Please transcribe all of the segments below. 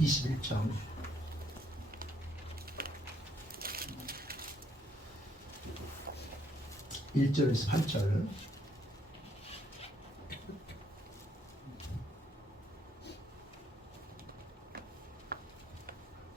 21장 1절에서 8절.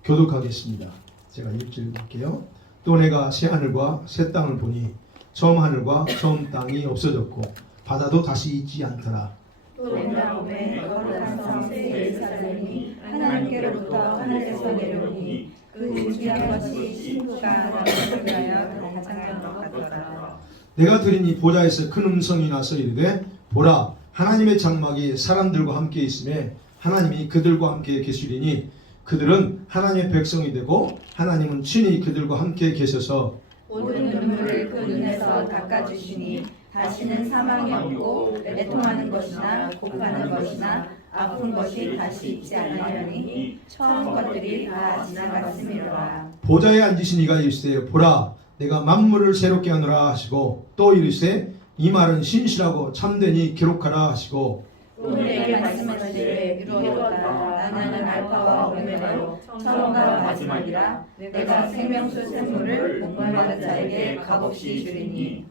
교독하겠습니다. 제가 1절 볼게요. 또 내가 새 하늘과 새 땅을 보니 처음 하늘과 처음 땅이 없어졌고 바다도 다시 있지 않더라. 또 내가 보매 거룩한 성 새 예루살렘이 하나님께로부터 하늘에서 내려오니 그 존귀한 것이 신부가 남편을 위하여 가장한 것 같더라. 내가 들으니 보좌에서 큰 음성이 나서 이르되 보라 하나님의 장막이 사람들과 함께 있음에 하나님이 그들과 함께 계시리니 그들은 하나님의 백성이 되고 하나님은 친히 그들과 함께 계셔서 모든 눈물을 그 눈에서 닦아주시니 다시는 사망이 없고 애통하는 것이나 곡하는 것이나 아픈 것이 다시 있지 아니하니 처음 것들이 다 지나갔음이로라. 보좌에 앉으신 이가 이르시되 보라 내가 만물을 새롭게 하노라 하시고 또 이르시되 이 말은 신실하고 참되니 기록하라 하시고 또 내게 말씀하시되 이루었다. 나는 알파와 오메가요 처음과 마지막이라. 내가 생명수 샘물을 목마른 자에게 값없이 주리니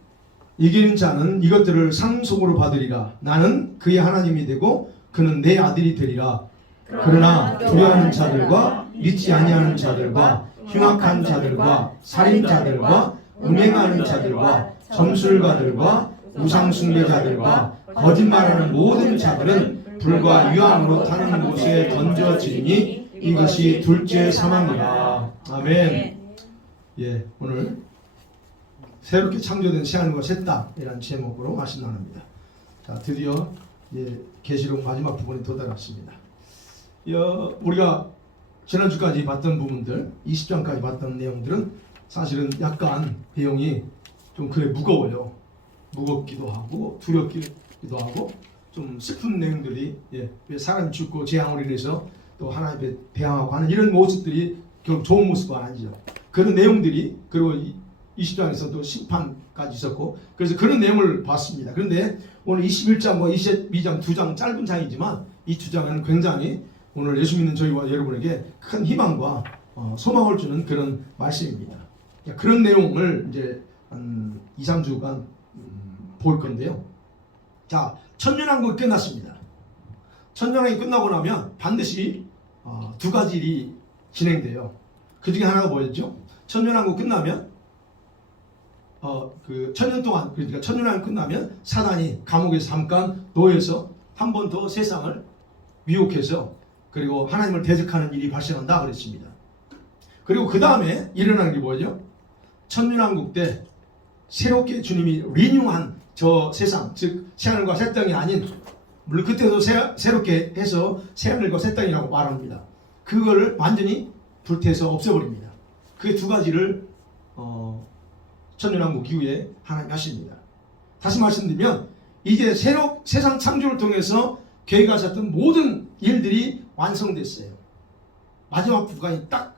이기는 자는 이것들을 상속으로 받으리라. 나는 그의 하나님이 되고 그는 내 아들이 되리라. 그러나 두려워하는 자들과 믿지 아니하는 자들과 흉악한 자들과 살인자들과 음행하는 자들과 점술가들과 우상숭배자들과 거짓말하는 모든 자들은 불과 유황으로 타는 곳에 던져지니 이것이 둘째 사망이라. 아멘. 예, 오늘 새롭게 창조된 새하늘과 새 땅이라는 제목으로 말씀 나눕니다. 자, 드디어 계시록 마지막 부분에 도달했습니다. 우리가 지난주까지 봤던 부분들, 20장까지 봤던 내용들은 사실은 약간 내용이 좀 그래 무거워요. 무겁기도 하고 두렵기도 하고 좀 슬픈 내용들이 왜 사람이 죽고 재앙으로 인해서 또 하나님께 대항하고 하는 이런 모습들이 결국 좋은 모습은 아니죠. 그런 내용들이 그리고 20장에서 또 심판까지 있었고 그래서 그런 내용을 봤습니다. 그런데 오늘 21장과 22장 두 장 짧은 장이지만 이 두 장은 굉장히 오늘 예수 믿는 저희와 여러분에게 큰 희망과 소망을 주는 그런 말씀입니다. 그런 내용을 이제 한 2, 3주간 볼 건데요. 자, 천년왕국이 끝났습니다. 천년왕국이 끝나고 나면 반드시 두 가지 일이 진행돼요. 그 중에 하나가 뭐였죠? 천년왕국 끝나면 그 천년 동안 그러니까 천년왕국 끝나면 사단이 감옥에서 잠깐 놓여서 한 번 더 세상을 미혹해서 그리고 하나님을 대적하는 일이 발생한다 그랬습니다. 그리고 그 다음에 일어나는 게 뭐죠? 천년왕국 때 새롭게 주님이 리뉴한 저 세상, 즉 새하늘과 새 땅이 아닌 물론 그때도 새롭게 해서 새하늘과 새 땅이라고 말합니다. 그거를 완전히 불태워서 없애버립니다. 그게 두 가지를 천년왕국 이후에 하나님이 하십니다. 다시 말씀드리면 이제 세상 창조를 통해서 계획하셨던 모든 일들이 완성됐어요. 마지막 구간이 딱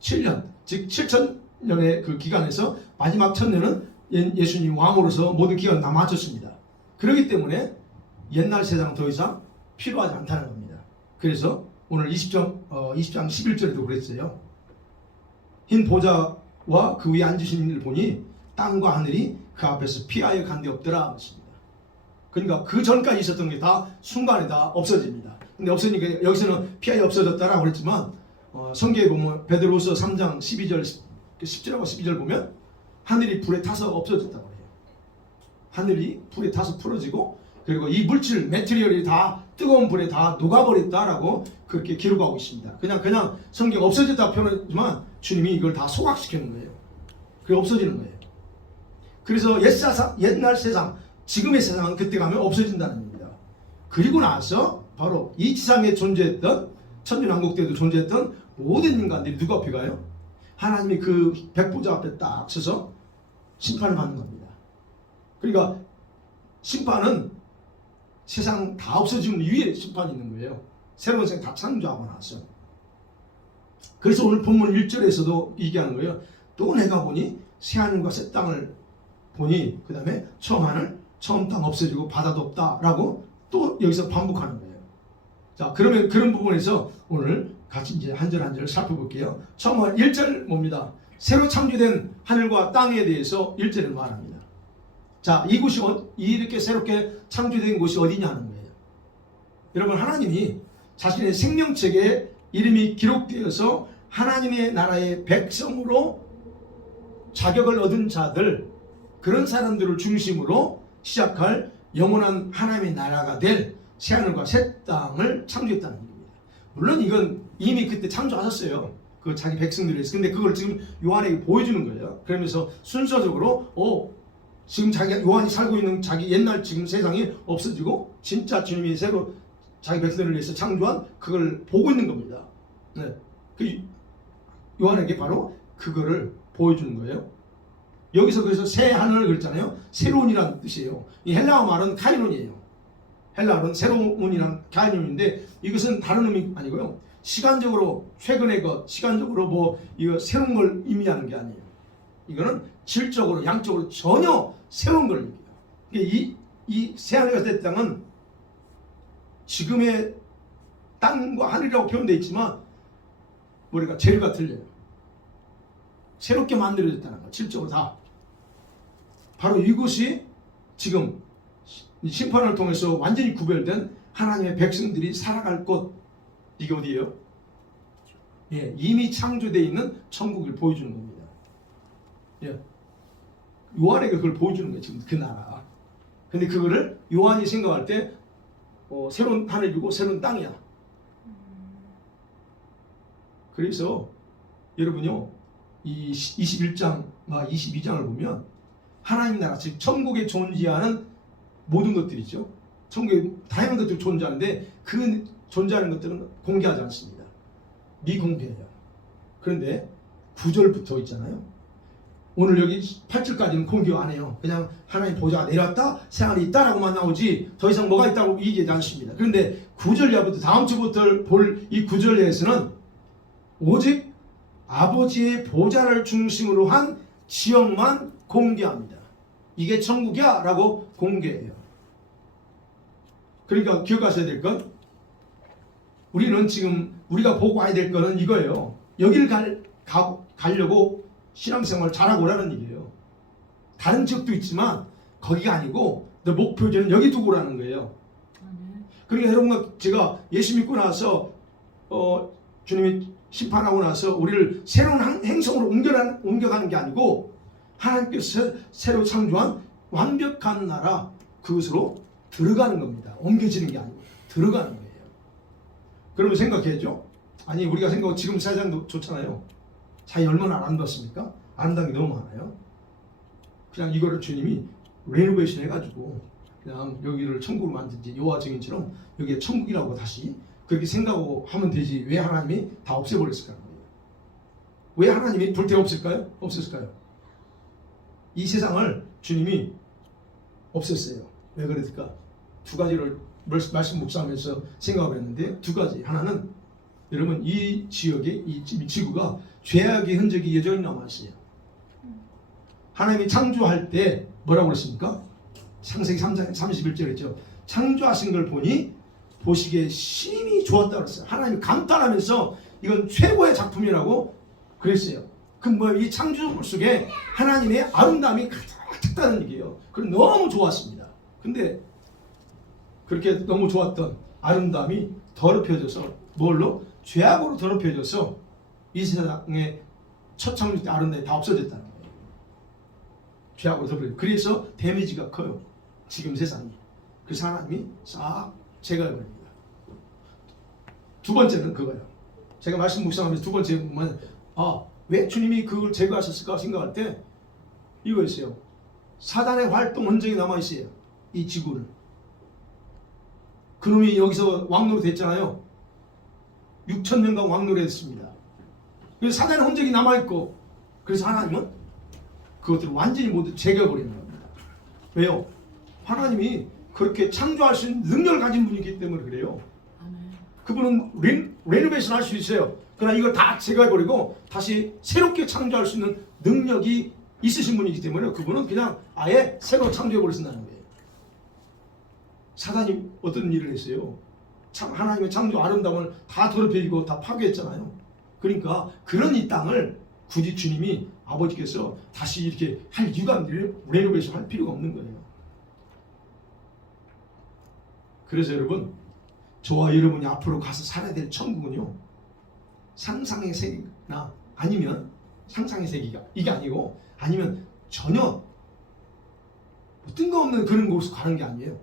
7년, 즉 7천년의 그 기간에서 마지막 천년은 예수님 왕으로서 모든 기간을 다 마쳤습니다. 그렇기 때문에 옛날 세상 더 이상 필요하지 않다는 겁니다. 그래서 오늘 20장 11절에도 그랬어요. 흰 보좌와 그 위에 앉으신 이를 보니 땅과 하늘이 그 앞에서 피하여 간 데 없더라 하십니다. 그러니까 그 전까지 있었던 게 다 순간에 다 없어집니다. 근데 없으니까 여기서는 피하여 없어졌다라고 그랬지만 성경에 보면 베드로후서 3장 12절 10절하고 12절 보면 하늘이 불에 타서 없어졌다고 해요. 하늘이 불에 타서 풀어지고 그리고 이 물질 매트리얼이 다 뜨거운 불에 다 녹아버렸다라고 그렇게 기록하고 있습니다. 그냥 성경 없어졌다 표현하지만 주님이 이걸 다 소각시키는 거예요. 그게 없어지는 거예요. 그래서 옛날 세상, 지금의 세상은 그때 가면 없어진다는 겁니다. 그리고 나서 바로 이 지상에 존재했던 천년왕국 때도 존재했던 모든 인간들이 누구 앞에 가요? 하나님이 그 백보자 앞에 딱 서서 심판을 받는 겁니다. 그러니까 심판은 세상 다 없어지는 이후에 심판이 있는 거예요. 새로운 세상 다 창조하고 나서. 그래서 오늘 본문 1절에서도 얘기하는 거예요. 또 내가 보니 새하늘과 새 땅을 보니 그 다음에 처음 하늘 처음 땅 없어지고 바다도 없다라고 또 여기서 반복하는 거예요. 자, 그러면 그런 부분에서 오늘 같이 이제 한 절 한 절 살펴볼게요. 처음 1절 뭡니다. 새로 창조된 하늘과 땅에 대해서 1절을 말합니다. 자, 이곳이 이렇게 새롭게 창조된 곳이 어디냐는 거예요. 여러분, 하나님이 자신의 생명책에 이름이 기록되어서 하나님의 나라의 백성으로 자격을 얻은 자들, 그런 사람들을 중심으로 시작할 영원한 하나님의 나라가 될 새하늘과 새 땅을 창조했다는 겁니다. 물론 이건 이미 그때 창조하셨어요. 그 자기 백성들이 했어요. 근데 그걸 지금 요한에게 보여주는 거예요. 그러면서 순서적으로 지금 요한이 살고 있는 자기 옛날 지금 세상이 없어지고 진짜 주님이 새로 자기 백성을 위해서 창조한 그걸 보고 있는 겁니다. 네. 그 요한에게 바로 그거를 보여주는 거예요. 여기서 그래서 새 하늘을 그랬잖아요. 새로운이라는 뜻이에요. 이 헬라어 말은 카이논이에요. 헬라어는 새로운이란 카이논인데 이것은 다른 의미 아니고요. 시간적으로 최근의 것, 시간적으로 이거 새로운 걸 의미하는 게 아니에요. 이거는 질적으로, 양적으로 전혀 새로운 걸 의미해요. 이 새하늘과 새 땅은 지금의 땅과 하늘이라고 표현되어 있지만 우리가 재료가 틀려요. 새롭게 만들어졌다는 거, 질적으로 다. 바로 이것이 지금 심판을 통해서 완전히 구별된 하나님의 백성들이 살아갈 곳, 이게 어디예요? 예, 이미 창조되어 있는 천국을 보여주는 겁니다. 예, 요한에게 그걸 보여주는 거예요. 지금 그 나라. 근데 그거를 요한이 생각할 때 새로운 하늘이고 새로운 땅이야. 그래서 여러분요, 이 21장, 22장을 보면 하나님 나라, 즉 천국에 존재하는 모든 것들이죠. 천국에 다양한 것들이 존재하는데 그 존재하는 것들은 공개하지 않습니다. 미공개해요. 그런데 9절부터 있잖아요. 오늘 여기 8절까지는 공개 안 해요. 그냥 하나님 보좌가 내려왔다, 새하늘이 있다라고만 나오지 더 이상 뭐가 있다고 얘기하지 않습니다. 그런데 9절 이하부터 다음 주부터 볼 이 9절에서는 오직 아버지의 보좌를 중심으로 한 지역만 공개합니다. 이게 천국이야 라고 공개해요. 그러니까 기억하셔야 될 건, 우리는 지금 우리가 보고 와야 될 거는 이거예요. 여기를 가려고 신앙생활 잘하고 오라는 얘기예요. 다른 지역도 있지만 거기가 아니고 너 목표지는 여기 두고 오라는 거예요. 그러니까 여러분과 제가 예수 믿고 나서 주님이 심판하고 나서 우리를 새로운 행성으로 옮겨가는 게 아니고 하나님께서 새로 창조한 완벽한 나라, 그것으로 들어가는 겁니다. 옮겨지는 게 아니고 들어가는 거예요. 그러면 생각해야죠. 아니, 우리가 생각하고 지금 세상도 좋잖아요. 자기 얼마나 아름답습니까? 아름다운 게 너무 많아요. 그냥 이거를 주님이 레노베이션 해가지고 그냥 여기를 천국으로 만든지 여호와 증인처럼 여기에 천국이라고 다시 그렇게 생각하고 하면 되지. 왜 하나님이 다 없애버렸을까요? 왜 하나님이 불태 없을까요? 없었을까요? 이 세상을 주님이 없앴어요. 왜 그랬을까? 두 가지를 말씀 묵상하면서 생각을 했는데, 두 가지. 하나는 여러분, 이 지역에, 이 지구가 죄악의 흔적이 여전히 남아있어요. 하나님이 창조할 때 뭐라고 그랬습니까? 창세기 3장 31절에 있죠. 창조하신 걸 보니 보시기에 심히 좋았다고 그랬어요. 하나님이 감탄하면서 이건 최고의 작품이라고 그랬어요. 이 창조물 속에 하나님의 아름다움이 가득했다는 얘기예요. 그럼 너무 좋았습니다. 근데 그렇게 너무 좋았던 아름다움이 더럽혀져서, 뭘로? 죄악으로 더럽혀져서 이 세상의 첫 창조 때 아름다움이 다 없어졌다는 거예요. 죄악으로 더럽혀져. 그래서 데미지가 커요. 지금 세상이. 그래서 하나님이 싹 제거해버립니다. 두 번째는 그거예요. 제가 말씀 묵상하면서 두 번째 보면, 왜 주님이 그걸 제거하셨을까 생각할 때 이거였어요. 사단의 활동 흔적이 남아있어요. 이 지구를. 그놈이 여기서 왕노릇 했잖아요. 6,000년간 왕노릇 했습니다. 그래서 사단의 흔적이 남아있고, 그래서 하나님은 그것들을 완전히 모두 제거해버리는 겁니다. 왜요? 하나님이 그렇게 창조할 수 있는 능력을 가진 분이기 때문에 그래요. 그분은 레노베이션 할 수 있어요. 그러나 이걸 다 제거해버리고 다시 새롭게 창조할 수 있는 능력이 있으신 분이기 때문에 그분은 그냥 아예 새로 창조해버리신다는 거예요. 사단이 어떤 일을 했어요? 하나님의 창조 아름다움을 다 더럽히고 다 파괴했잖아요. 그러니까 그런 이 땅을 굳이 주님이 아버지께서 다시 이렇게 할 이유가 레노베이션 할 필요가 없는 거예요. 그래서 여러분, 저와 여러분이 앞으로 가서 살아야 될 천국은요, 상상의 세계나 아니면 상상의 세계가 이게 아니고, 아니면 전혀 뜬금없는 그런 곳으로 가는 게 아니에요.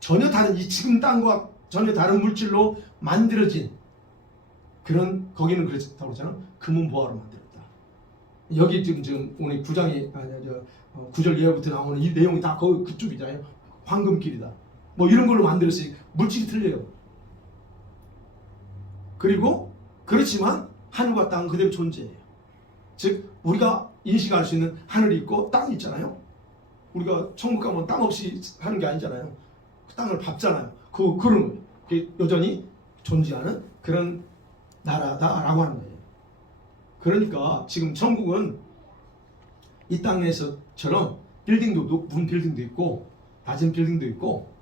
전혀 다른, 이 지금 땅과 전혀 다른 물질로 만들어진 그런, 거기는 그랬다고 그러잖아요. 금은 보화로 만들었다. 여기 지금 오늘 9장에 9절 이하부터 나오는 이 내용이 다 그쪽이잖아요. 황금길이다. 뭐 이런 걸로 만들었으니 물질이 틀려요. 그리고 그렇지만 하늘과 땅은 그대로 존재해요. 즉 우리가 인식할 수 있는 하늘이 있고 땅이 있잖아요. 우리가 천국 가면 땅 없이 하는 게 아니잖아요. 그 땅을 밟잖아요. 그런 여전히 존재하는 그런 나라다라고 하는 거예요. 그러니까 지금 천국은 이 땅에서처럼 빌딩도 높은 빌딩도 있고 낮은 빌딩도 있고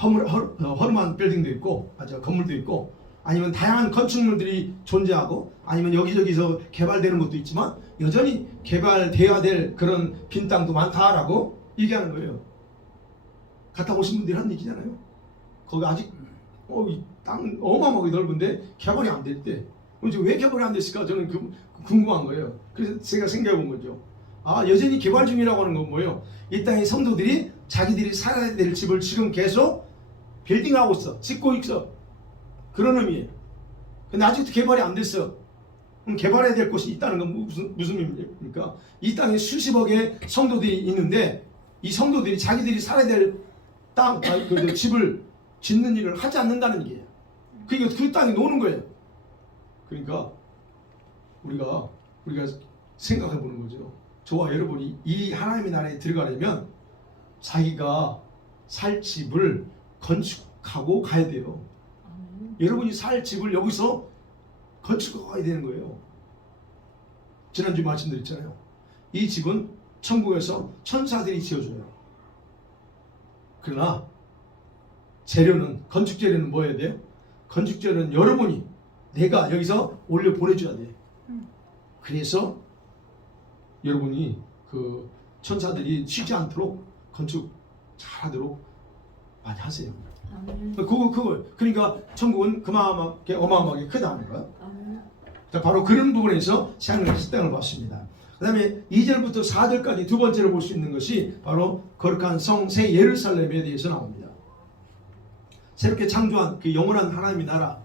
허름한 빌딩도 있고 건물도 있고 아니면 다양한 건축물들이 존재하고 아니면 여기저기서 개발되는 것도 있지만 여전히 개발되어야 될 그런 빈 땅도 많다라고 얘기하는 거예요. 갔다 오신 분들이 한 얘기잖아요. 거기 아직 이 땅 어마어마하게 넓은데 개발이 안 될 때 왜 개발이 안 됐을까 저는 궁금한 거예요. 그래서 제가 생각해 본 거죠. 여전히 개발 중이라고 하는 건 뭐예요? 이 땅의 성도들이 자기들이 살아야 될 집을 지금 계속 빌딩하고 있어. 짓고 있어. 그런 의미예요. 근데 아직도 개발이 안 됐어. 그럼 개발해야 될 곳이 있다는 건 무슨 의미입니까? 이 땅에 수십억의 성도들이 있는데 이 성도들이 자기들이 살아야 될 땅, 그 집을 짓는 일을 하지 않는다는 얘기예요. 그러니까 그 땅에 노는 거예요. 그러니까 우리가 생각해 보는 거죠. 저와 여러분이 이 하나님의 나라에 들어가려면 자기가 살 집을 건축하고 가야 돼요. 여러분이 살 집을 여기서 건축하고 가야 되는 거예요. 지난주 말씀드렸잖아요. 이 집은 천국에서 천사들이 지어줘요. 그러나 재료는, 건축 재료는 뭐 해야 돼요? 건축 재료는 여러분이, 내가 여기서 올려 보내줘야 돼. 그래서 여러분이 그 천사들이 쉬지 않도록 건축 잘하도록 많이 하세요. 그걸 그러니까 천국은 그만하게 어마어마하게 크다는 거야. 자, 바로 그런 부분에서 새하늘과 새 땅을 봤습니다. 그 다음에 2절부터 4절까지 두 번째로 볼 수 있는 것이 바로 거룩한 성 새 예루살렘에 대해서 나옵니다. 새롭게 창조한 그 영원한 하나님의 나라,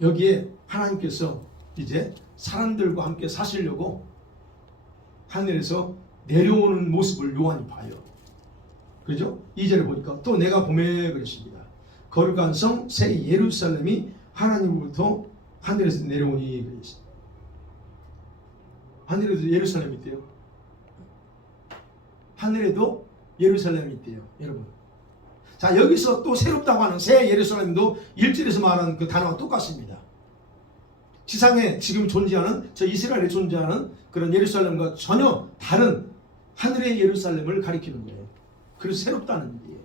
여기에 하나님께서 이제 사람들과 함께 사시려고 하늘에서 내려오는 모습을 요한이 봐요. 그죠? 2절에 보니까 또 내가 보매 그랬습니다. 거룩한 성 새 예루살렘이 하나님으로부터 하늘에서 내려오니 그랬습니다. 하늘에도 예루살렘이 있대요. 하늘에도 예루살렘이 있대요. 여러분. 자, 여기서 또 새롭다고 하는 새 예루살렘도 1절에서 말하는 그 단어가 똑같습니다. 지상에 지금 존재하는, 저 이스라엘에 존재하는 그런 예루살렘과 전혀 다른 하늘의 예루살렘을 가리키는 거예요. 그래서 새롭다는 얘기예요.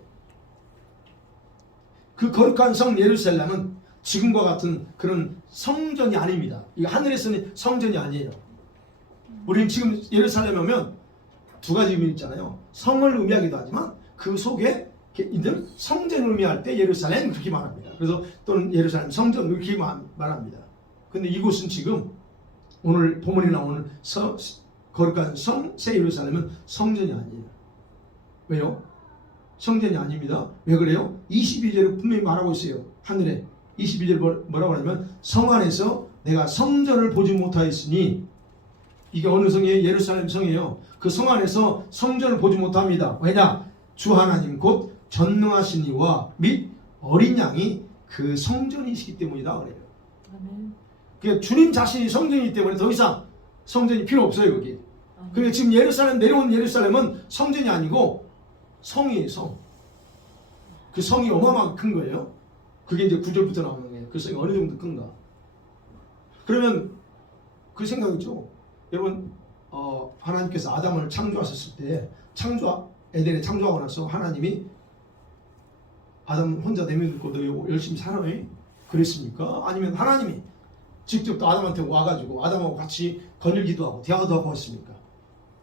그 거룩한 성 예루살렘은 지금과 같은 그런 성전이 아닙니다. 이 하늘에서는 성전이 아니에요. 우리는 지금 예루살렘 오면 두 가지 의미 있잖아요. 성을 의미하기도 하지만 그 속에 있는 성전을 의미할 때 예루살렘 그렇게 말합니다. 그래서 또는 예루살렘 성전 이렇게 말합니다. 근데 이곳은 지금 오늘 본문에 나오는 거룩한 성 새 예루살렘은 성전이 아니에요. 왜요? 성전이 아닙니다. 왜 그래요? 22절에 분명히 말하고 있어요. 하늘에 22절 뭐라고 하냐면 성 안에서 내가 성전을 보지 못하였으니, 이게 어느 성이에요? 예루살렘 성이에요. 그 성 안에서 성전을 보지 못합니다. 왜냐? 주 하나님 곧 전능하신 이와 및 어린 양이 그 성전이시기 때문이다 그래요. 그러니까 주님 자신이 성전이기 때문에 더 이상 성전이 필요 없어요. 여기. 그러니까 지금 예루살렘 내려온 예루살렘은 성전이 아니고 성이에요. 성. 그 성이 어마어마하게 큰 거예요. 그게 이제 9절부터 나오는 거예요. 그 성이 어느 정도 큰가. 그러면 그 생각이죠. 여러분, 하나님께서 아담을 창조하셨을 때 에덴에 창조하고 나서 하나님이 아담 혼자 내면놓고 너 열심히 살아? 그랬습니까? 아니면 하나님이 직접 또 아담한테 와가지고 아담하고 같이 거닐기도 하고 대화도 하고 했습니까?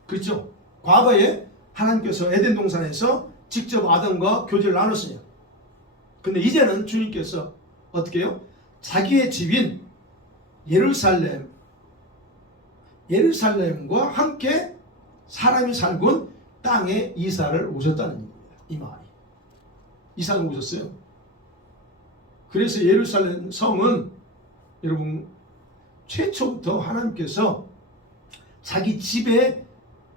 그렇죠? 과거에 하나님께서 에덴 동산에서 직접 아담과 교제를 나눴어요. 근데 이제는 주님께서 어떻게 해요? 자기의 집인 예루살렘과 함께 사람이 살군 땅에 이사를 오셨다는 얘기입니다. 이 말이. 이사를 오셨어요. 그래서 예루살렘 성은 여러분 최초부터 하나님께서 자기 집의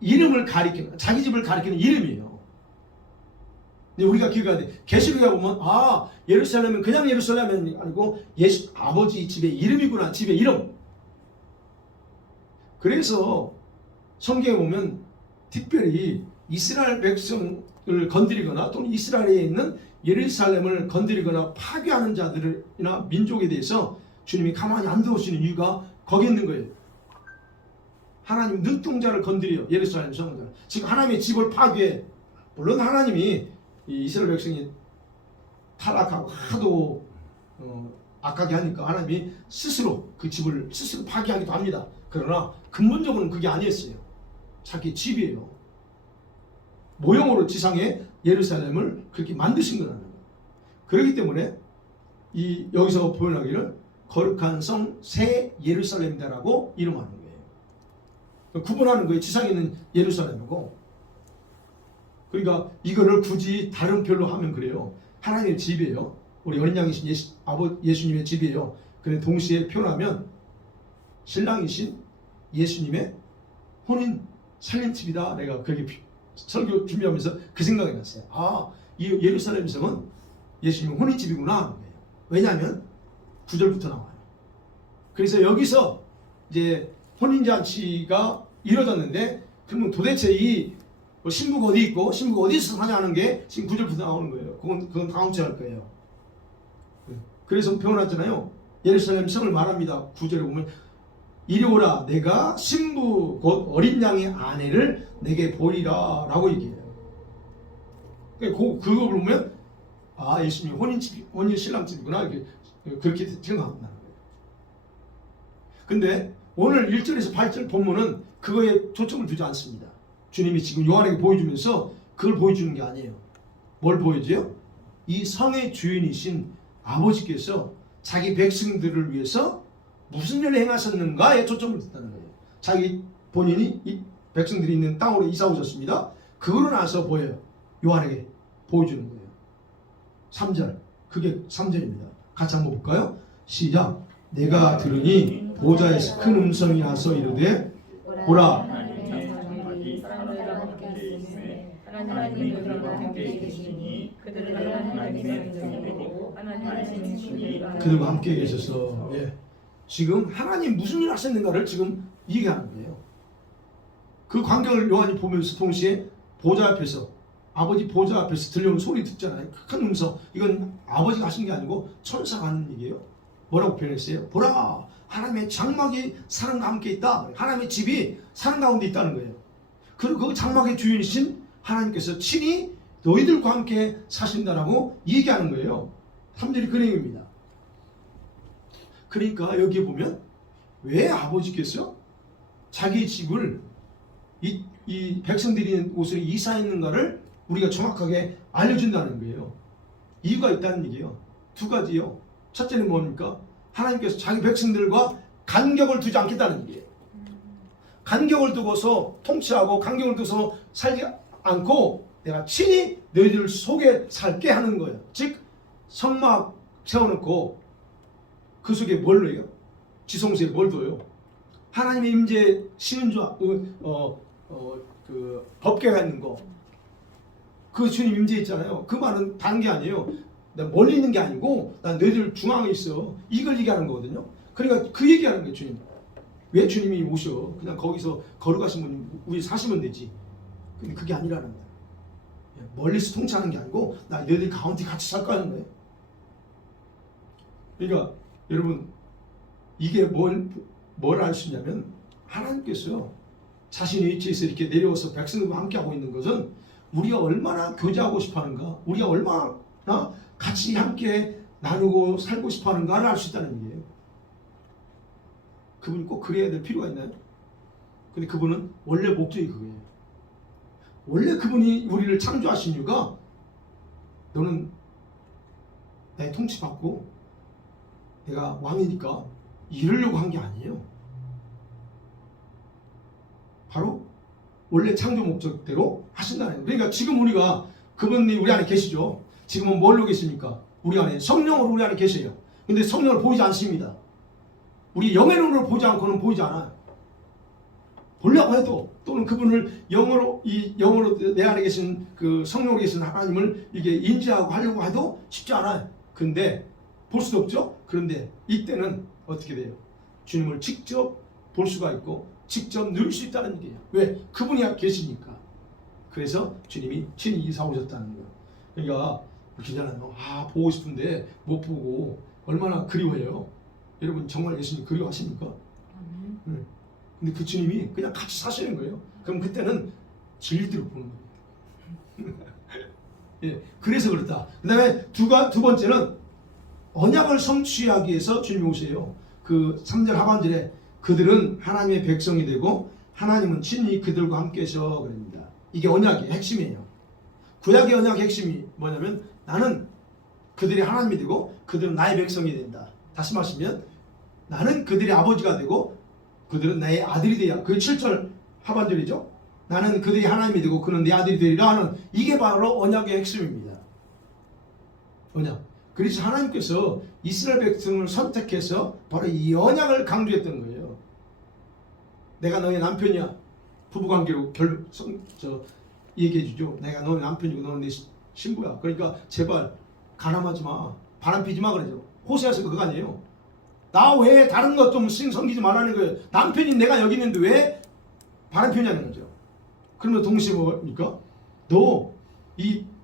이름을 가리키는, 자기 집을 가리키는 이름이에요. 근데 우리가 기억해야 돼. 계시록에 보면 예루살렘은 그냥 예루살렘이 아니고 예수 아버지 집의 이름이구나. 집의 이름. 그래서 성경에 보면 특별히 이스라엘 백성을 건드리거나 또는 이스라엘에 있는 예루살렘을 건드리거나 파괴하는 자들이나 민족에 대해서 주님이 가만히 안 두시는 이유가 거기 있는 거예요. 하나님 눈동자를 건드려요. 예루살렘 성을. 지금 하나님의 집을 파괴해. 물론 하나님이 이 이스라엘 백성이 타락하고 하도 악하게 하니까 하나님이 스스로 그 집을 스스로 파괴하기도 합니다. 그러나 근본적으로는 그게 아니었어요. 자기 집이에요. 모형으로 지상에 예루살렘을 그렇게 만드신 거라는 거예요. 그렇기 때문에 여기서 표현하기를 거룩한 성 새 예루살렘이다라고 이름하는 거예요. 구분하는 거예요. 지상에 있는 예루살렘이고. 그러니까 이거를 굳이 다른 별로 하면 그래요. 하나님의 집이에요. 우리 어린 양이신 예수님의 집이에요. 그런데 동시에 표현하면 신랑이신 예수님의 혼인 살림집이다. 내가 그렇게 설교 준비하면서 그 생각이 났어요. 이 예루살렘 성은 예수님의 혼인집이구나. 왜냐하면 9절부터 나와요. 그래서 여기서 이제 혼인잔치가 이루어졌는데 그러면 도대체 이 신부가 어디 있고 신부가 어디서 사냐는 게 지금 9절부터 나오는 거예요. 그건 다음 주에 할 거예요. 그래서 표현했잖아요. 예루살렘 성을 말합니다. 9절에 보면 이리 오라 내가 신부 곧 어린 양의 아내를 내게 보리라 라고 얘기해요. 그거 보면 예수님 혼인 신랑집이구나 그렇게 생각한다는 거예요. 근데 오늘 1절에서 8절 본문은 그거에 초점을 두지 않습니다. 주님이 지금 요한에게 보여주면서 그걸 보여주는 게 아니에요. 뭘 보여줘요? 이 성의 주인이신 아버지께서 자기 백성들을 위해서 무슨 일을 행하셨는가에 초점을 둔다는 거예요. 자기 본인이 이 백성들이 있는 땅으로 이사 오셨습니다. 그거로 나서 보여요. 요한에게 보여주는 거예요. 3절. 그게 3절입니다. 같이 한번 볼까요? 시작. 내가 들으니 보좌에서 큰 음성이 나서 이르되 보라 그들과 함께 계셔서 지금 하나님 무슨 일 하셨는가를 지금 얘기하는 거예요. 그 광경을 요한이 보면서 동시에 보좌 앞에서 아버지 보좌 앞에서 들려오는 소리 듣잖아요. 큰 음성. 이건 아버지가 하신 게 아니고 천사가 하는 얘기예요. 뭐라고 표현했어요? 보라 하나님의 장막이 사람과 함께 있다. 하나님의 집이 사람 가운데 있다는 거예요. 그리고 그 장막의 주인이신 하나님께서 친히 너희들과 함께 사신다라고 얘기하는 거예요. 3절이 그 내용입니다. 그러니까 여기에 보면 왜 아버지께서 자기 집을 이 백성들이 있는 곳으로 이사했는가를 우리가 정확하게 알려준다는 거예요. 이유가 있다는 얘기예요. 두 가지요. 첫째는 뭡니까? 하나님께서 자기 백성들과 간격을 두지 않겠다는 얘기예요. 간격을 두고서 통치하고 간격을 두고서 살지 않고 내가 친히 너희들 속에 살게 하는 거예요. 즉 성막 세워놓고 그 속에 뭘 넣어요? 지성소에 뭘 둬요? 하나님의 임재 신은주 그 법궤가 있는 거. 그 주님 임재 있잖아요. 그 말은 다른 게 아니에요. 나 멀리 있는 게 아니고 난 너희들 중앙에 있어. 이걸 얘기하는 거거든요. 그러니까 그 얘기하는 거예요. 주님. 왜 주님이 오셔? 그냥 거기서 걸어가신 분이 위에 사시면 되지. 근데 그게 아니라는 거예요. 멀리서 통치하는 게 아니고 나 너희들 가운데 같이 살까 하는 거예요. 그러니까 여러분 이게 뭘 알 수 있냐면 하나님께서 자신의 위치에서 이렇게 내려와서 백성들과 함께하고 있는 것은 우리가 얼마나 교제하고 싶어하는가, 우리가 얼마나 같이 함께 나누고 살고 싶어하는가를 알 수 있다는 얘기예요. 그분이 꼭 그래야 될 필요가 있나요? 근데 그분은 원래 목적이 그거예요. 원래 그분이 우리를 창조하신 이유가 너는 내 통치받고 내가 왕이니까 이러려고 한 게 아니에요. 바로 원래 창조 목적대로 하신다는 거예요. 그러니까 지금 우리가 그분이 우리 안에 계시죠. 지금은 뭘로 계십니까? 우리 안에 성령으로 우리 안에 계세요. 근데 성령을 보이지 않습니다. 우리 영의 눈으로 보지 않고는 보이지 않아요. 보려고 해도 또는 그분을 영으로 내 안에 계신 그 성령으로 계신 하나님을 이게 인지하고 하려고 해도 쉽지 않아요. 근데 볼 수도 없죠. 그런데 이때는 어떻게 돼요? 주님을 직접 볼 수가 있고 직접 누릴 수 있다는 얘기예요. 왜? 그분이 계시니까. 그래서 주님이 친히 이사 오셨다는 거예요. 그러니까 그잖아요. 보고 싶은데 못 보고 얼마나 그리워해요. 여러분 정말 예수님 그리워하십니까? 근데 그 주님이 그냥 같이 사시는 거예요. 그럼 그때는 진리대로 보는 거예요. 예, 그래서 그렇다. 그 다음에 두 번째는 언약을 성취하기 위해서 주님이 오세요. 그 3절 하반절에 그들은 하나님의 백성이 되고 하나님은 친히 그들과 함께 하셔 그럽니다. 이게 언약의 핵심이에요. 구약의 언약의 핵심이 뭐냐면 나는 그들이 하나님이 되고 그들은 나의 백성이 된다. 다시 말하면 나는 그들의 아버지가 되고 그들은 나의 아들이 되야. 그게 7절 하반절이죠. 나는 그들이 하나님이 되고 그는 내 아들이 되리라 하는 이게 바로 언약의 핵심입니다. 언약. 그래서 하나님께서 이스라엘 백성을 선택해서 바로 이 언약을 강조했던 거예요. 내가 너의 남편이야. 부부관계로 얘기해 주죠. 내가 너의 남편이고 너는 내 신부야. 그러니까 제발 가늠하지 마. 바람 피지 마 그러죠. 호세아서 그거 아니에요. 나 외에 다른 것 좀 섬기지 말라는 거예요. 남편이 내가 여기 있는데 왜 바람 피냐는 거죠. 그러면 동시에 뭡니까? 너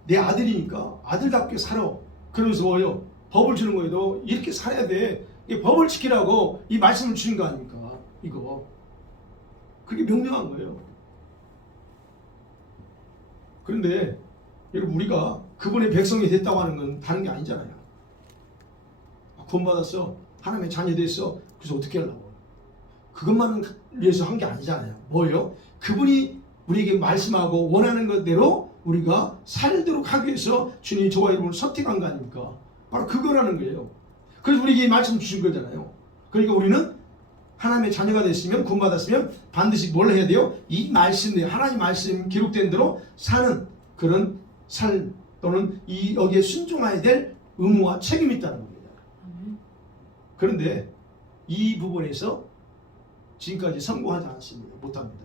내 아들이니까 아들답게 살아. 그러면서 뭐예요? 법을 주는 거예요. 너 이렇게 살아야 돼. 이 법을 지키라고 이 말씀을 주신 거 아닙니까? 이거. 그게 명령한 거예요. 그런데 여러분 우리가 그분의 백성이 됐다고 하는 건 다른 게 아니잖아요. 구원받았어. 하나님의 자녀 됐어. 그래서 어떻게 하려고? 그것만 위해서 한 게 아니잖아요. 뭐예요? 그분이 우리에게 말씀하고 원하는 것대로 우리가 살도록 하기 위해서 주님이 저와 여러분을 선택한 거 아닙니까? 바로 그거라는 거예요. 그래서 우리에게 말씀 주신 거잖아요. 그러니까 우리는 하나님의 자녀가 됐으면 구원받았으면 반드시 뭘 해야 돼요? 이 말씀대로 하나님 말씀 기록된 대로 사는 그런 삶 또는 여기에 순종해야 될 의무와 책임이 있다는 겁니다. 그런데 이 부분에서 지금까지 성공하지 않았습니다. 못합니다.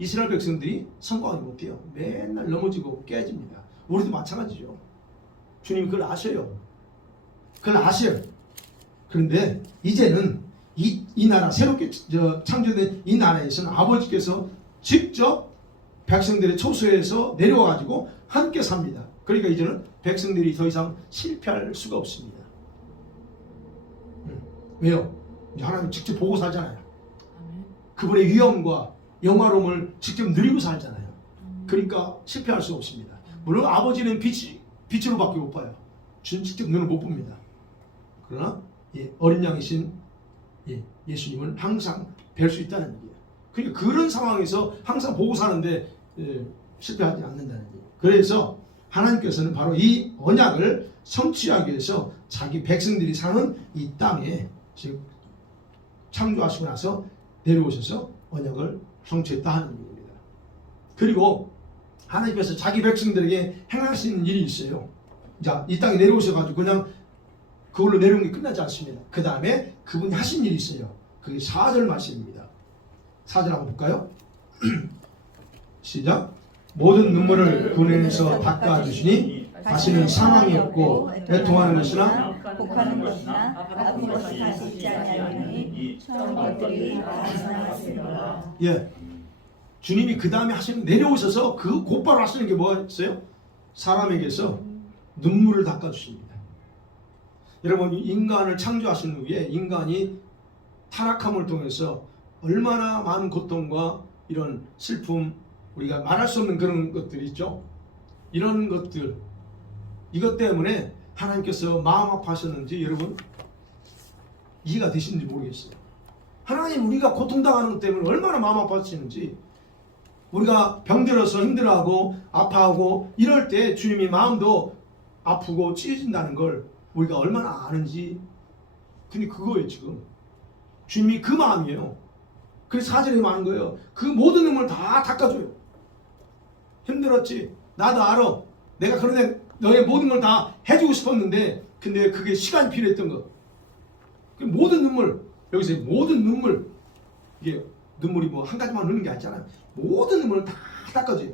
이스라엘 백성들이 성공하지 못해요. 맨날 넘어지고 깨집니다. 우리도 마찬가지죠. 주님이 그걸 아셔요. 그걸 아셔요. 그런데 이제는 이 나라 새롭게 창조된 이 나라에서는 아버지께서 직접 백성들의 초소에서 내려와가지고 함께 삽니다. 그러니까 이제는 백성들이 더 이상 실패할 수가 없습니다. 왜요? 하나님 직접 보고 살잖아요. 그분의 위엄과 영화로움을 직접 누리고 살잖아요. 그러니까 실패할 수 없습니다. 물론 아버지는 빛으로밖에 못 봐요. 주는 직접 눈을 못 봅니다. 그러나 어린 양이신 예수님은 항상 뵐 수 있다는 얘기예요. 그러니까 그런 상황에서 항상 보고 사는데 실패하지 않는다는 얘기예요. 그래서 하나님께서는 바로 이 언약을 성취하기 위해서 자기 백성들이 사는 이 땅에 즉 창조하시고 나서 내려오셔서 언약을 성취했다 하는 얘기입니다. 그리고 하나님께서 자기 백성들에게 행하시는 일이 있어요. 자, 이 땅에 내려오셔가지고 그냥 그걸로 내려온 게 끝나지 않습니다. 그 다음에 그분이 하신 일이 있어요. 그게 4절 말씀입니다. 4절 한번 볼까요? 시작. 모든 눈물을 그분에서 닦아주시니 다시는 사망이 없고 애통하는 것이나 복하는 것이나 아픈 것이 다시 있지 아니하리니 처음 것들이 다 지나갔으리라. 예, 주님이 그 다음에 하시는 내려오셔서 그 곧바로 하시는 게 뭐였어요? 사람에게서 눈물을 닦아주십니다. 여러분 인간을 창조하신 후에 인간이 타락함을 통해서 얼마나 많은 고통과 이런 슬픔 우리가 말할 수 없는 그런 것들이 있죠. 이런 것들 이것 때문에 하나님께서 마음 아파하셨는지 여러분 이해가 되시는지 모르겠어요. 하나님 우리가 고통당하는 것 때문에 얼마나 마음 아파하시는지, 우리가 병들어서 힘들어하고 아파하고 이럴 때 주님이 마음도 아프고 찢어진다는 걸 우리가 얼마나 아는지. 근데 그거예요. 지금 주님이 그 마음이에요. 그래서 4절에 말하는 거예요. 그 모든 눈물 다 닦아줘요. 힘들었지, 나도 알아. 내가 그런데 너의 모든 걸 다 해주고 싶었는데 근데 그게 시간이 필요했던 거. 그 모든 눈물, 여기서 모든 눈물, 이게 눈물이 뭐 한 가지만 흐르는 게 아니잖아요. 모든 눈물을 다 닦아줘요.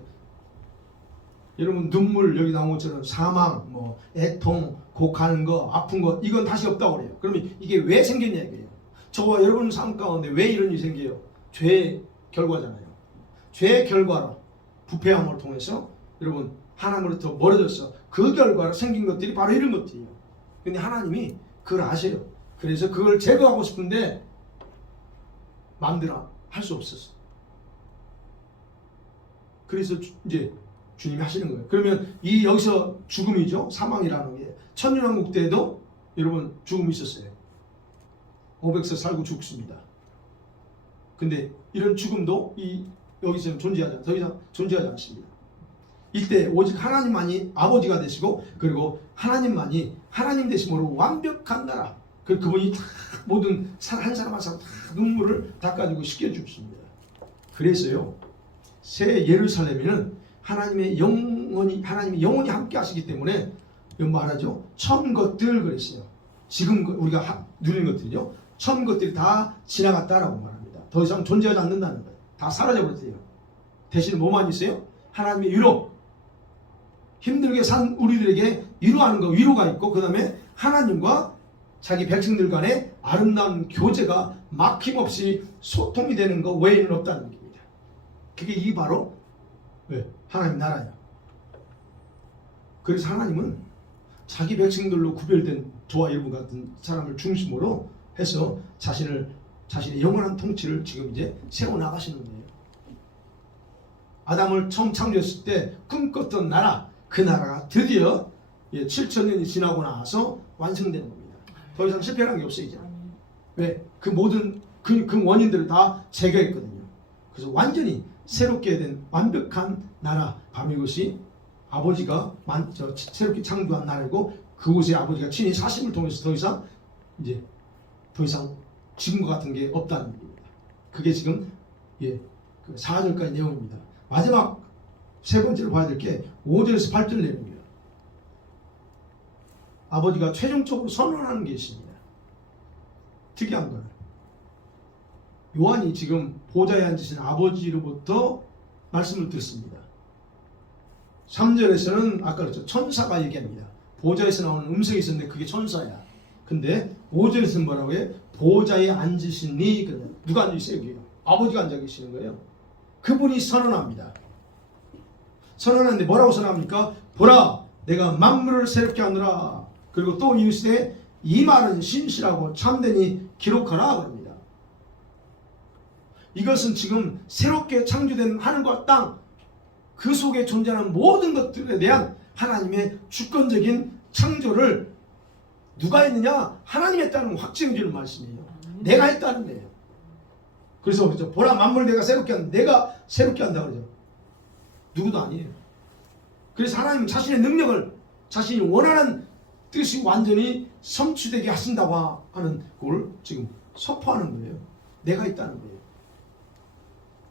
여러분 눈물 여기 나온 것처럼 사망, 뭐 애통, 곡하는 거, 아픈 거 이건 다시 없다고 그래요. 그러면 이게 왜 생겼냐 이거예요. 저와 여러분 삶 가운데 왜 이런 일이 생겨요? 죄의 결과잖아요. 죄의 결과로 부패함을 통해서 여러분 하나님으로부터 멀어졌어. 그 결과로 생긴 것들이 바로 이런 것들이에요. 근데 하나님이 그걸 아세요. 그래서 그걸 제거하고 싶은데 마음대로 할 수 없었어. 그래서 이제 주님이 하시는 거예요. 그러면 이 여기서 죽음이죠. 사망이라는 게 천년왕국 때도 여러분 죽음이 있었어요. 500세 살고 죽습니다. 근데 이런 죽음도 이 여기서는 더 이상 존재하지 않습니다. 이때 오직 하나님만이 아버지가 되시고 그리고 하나님만이 하나님 되심으로 완벽한 나라. 그분이 다 모든 한 사람 한 사람 다 눈물을 닦아주고 씻겨주십니다. 그래서요 새 예루살렘에는 하나님이 영원히 함께 하시기 때문에 이거 말하죠. 처음 것들 그랬어요. 지금 우리가 누리는 것들이죠. 처음 것들이 다 지나갔다라고 말합니다. 더 이상 존재하지 않는다는 거예요. 다 사라져버렸대요. 대신 뭐만 있어요? 하나님의 위로. 힘들게 산 우리들에게 위로하는 거, 위로가 있고 그 다음에 하나님과 자기 백성들 간의 아름다운 교제가 막힘없이 소통이 되는 거 외에는 없다는 겁니다. 그게 이게 바로 하나님 나라예요. 그래서 하나님은 자기 백성들로 구별된 저와 여러분 같은 사람을 중심으로 해서 자신의 영원한 통치를 지금 이제 세워나가시는 거예요. 아담을 처음 창조했을 때 꿈꿨던 나라, 그 나라가 드디어 7,000년이 지나고 나서 완성되는 겁니다. 더 이상 실패한 게 없어요 이제. 왜? 그 모든 그 원인들을 다 제거했거든요. 그래서 완전히 새롭게 된 완벽한 나라, 바로 이것이 아버지가 새롭게 창조한 나라이고 그곳에 아버지가 친히 사심을 통해서 더 이상 지금과 같은 게 없다는 얘기입니다. 그게 지금 그 4절까지 내용입니다. 마지막 세 번째로 봐야 될 게 5절에서 8절 내용입니다. 아버지가 최종적으로 선언하는 게 있습니다. 특이한 건 요한이 지금 보좌에 앉으신 아버지로부터 말씀을 듣습니다. 3절에서는 아까 그랬죠. 천사가 얘기합니다. 보좌에서 나오는 음성이 있었는데 그게 천사야. 근데 5절에서는 뭐라고 해요? 보좌에 앉으신 니. 누가 앉으세요? 여기 아버지가 앉아 계시는 거예요. 그분이 선언합니다. 선언하는데 뭐라고 선언합니까? 보라 내가 만물을 새롭게 하느라. 그리고 또 이르시되 이 말은 신실하고 참되니 기록하라 그럽니다. 이것은 지금 새롭게 창조된 하늘과 땅 그 속에 존재하는 모든 것들에 대한 하나님의 주권적인 창조를 누가 했느냐? 하나님이 했다는 확증해 주는 말씀이에요. 내가 했다는 거예요. 그래서 그렇죠. 보라 만물 내가 새롭게 한다. 내가 새롭게 한다 그러죠. 누구도 아니에요. 그래서 하나님 자신의 능력을 자신이 원하는 뜻이 완전히 성취되게 하신다고 하는 걸 지금 선포하는 거예요. 내가 했다는 거예요.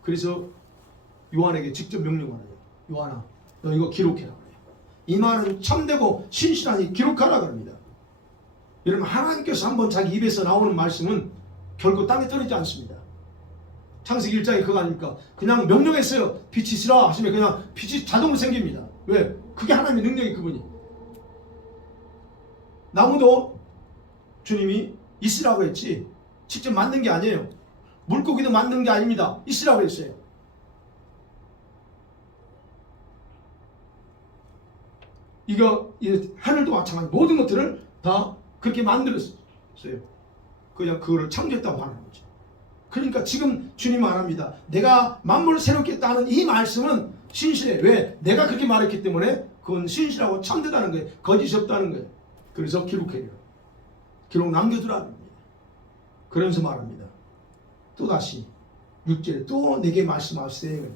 그래서 요한에게 직접 명령을 해요. 요한아 너 이거 기록해라 그래요. 이 말은 참되고 신실하니 기록하라 그럽니다. 여러분 하나님께서 한번 자기 입에서 나오는 말씀은 결코 땅에 떨어지지 않습니다. 창세기 1장에 그거 아닙니까? 그냥 명령했어요. 빛이 있으라 하시면 그냥 빛이 자동으로 생깁니다. 왜? 그게 하나님의 능력이 그분이. 나무도 주님이 있으라고 했지 직접 만든 게 아니에요. 물고기도 만든 게 아닙니다. 있으라고 했어요. 이거 하늘도 마찬가지 모든 것들을 다 그렇게 만들었어요. 그냥 그거를 창조했다고 하는 거죠. 그러니까 지금 주님 말합니다. 내가 만물을 새롭게 했다는 이 말씀은 신실해. 왜? 내가 그렇게 말했기 때문에 그건 신실하고 참되다는 거예요. 거짓이 없다는 거예요. 그래서 기록해요. 기록 남겨두라 합니다. 그러면서 말합니다. 또다시 6절에 또 내게 말씀하시되,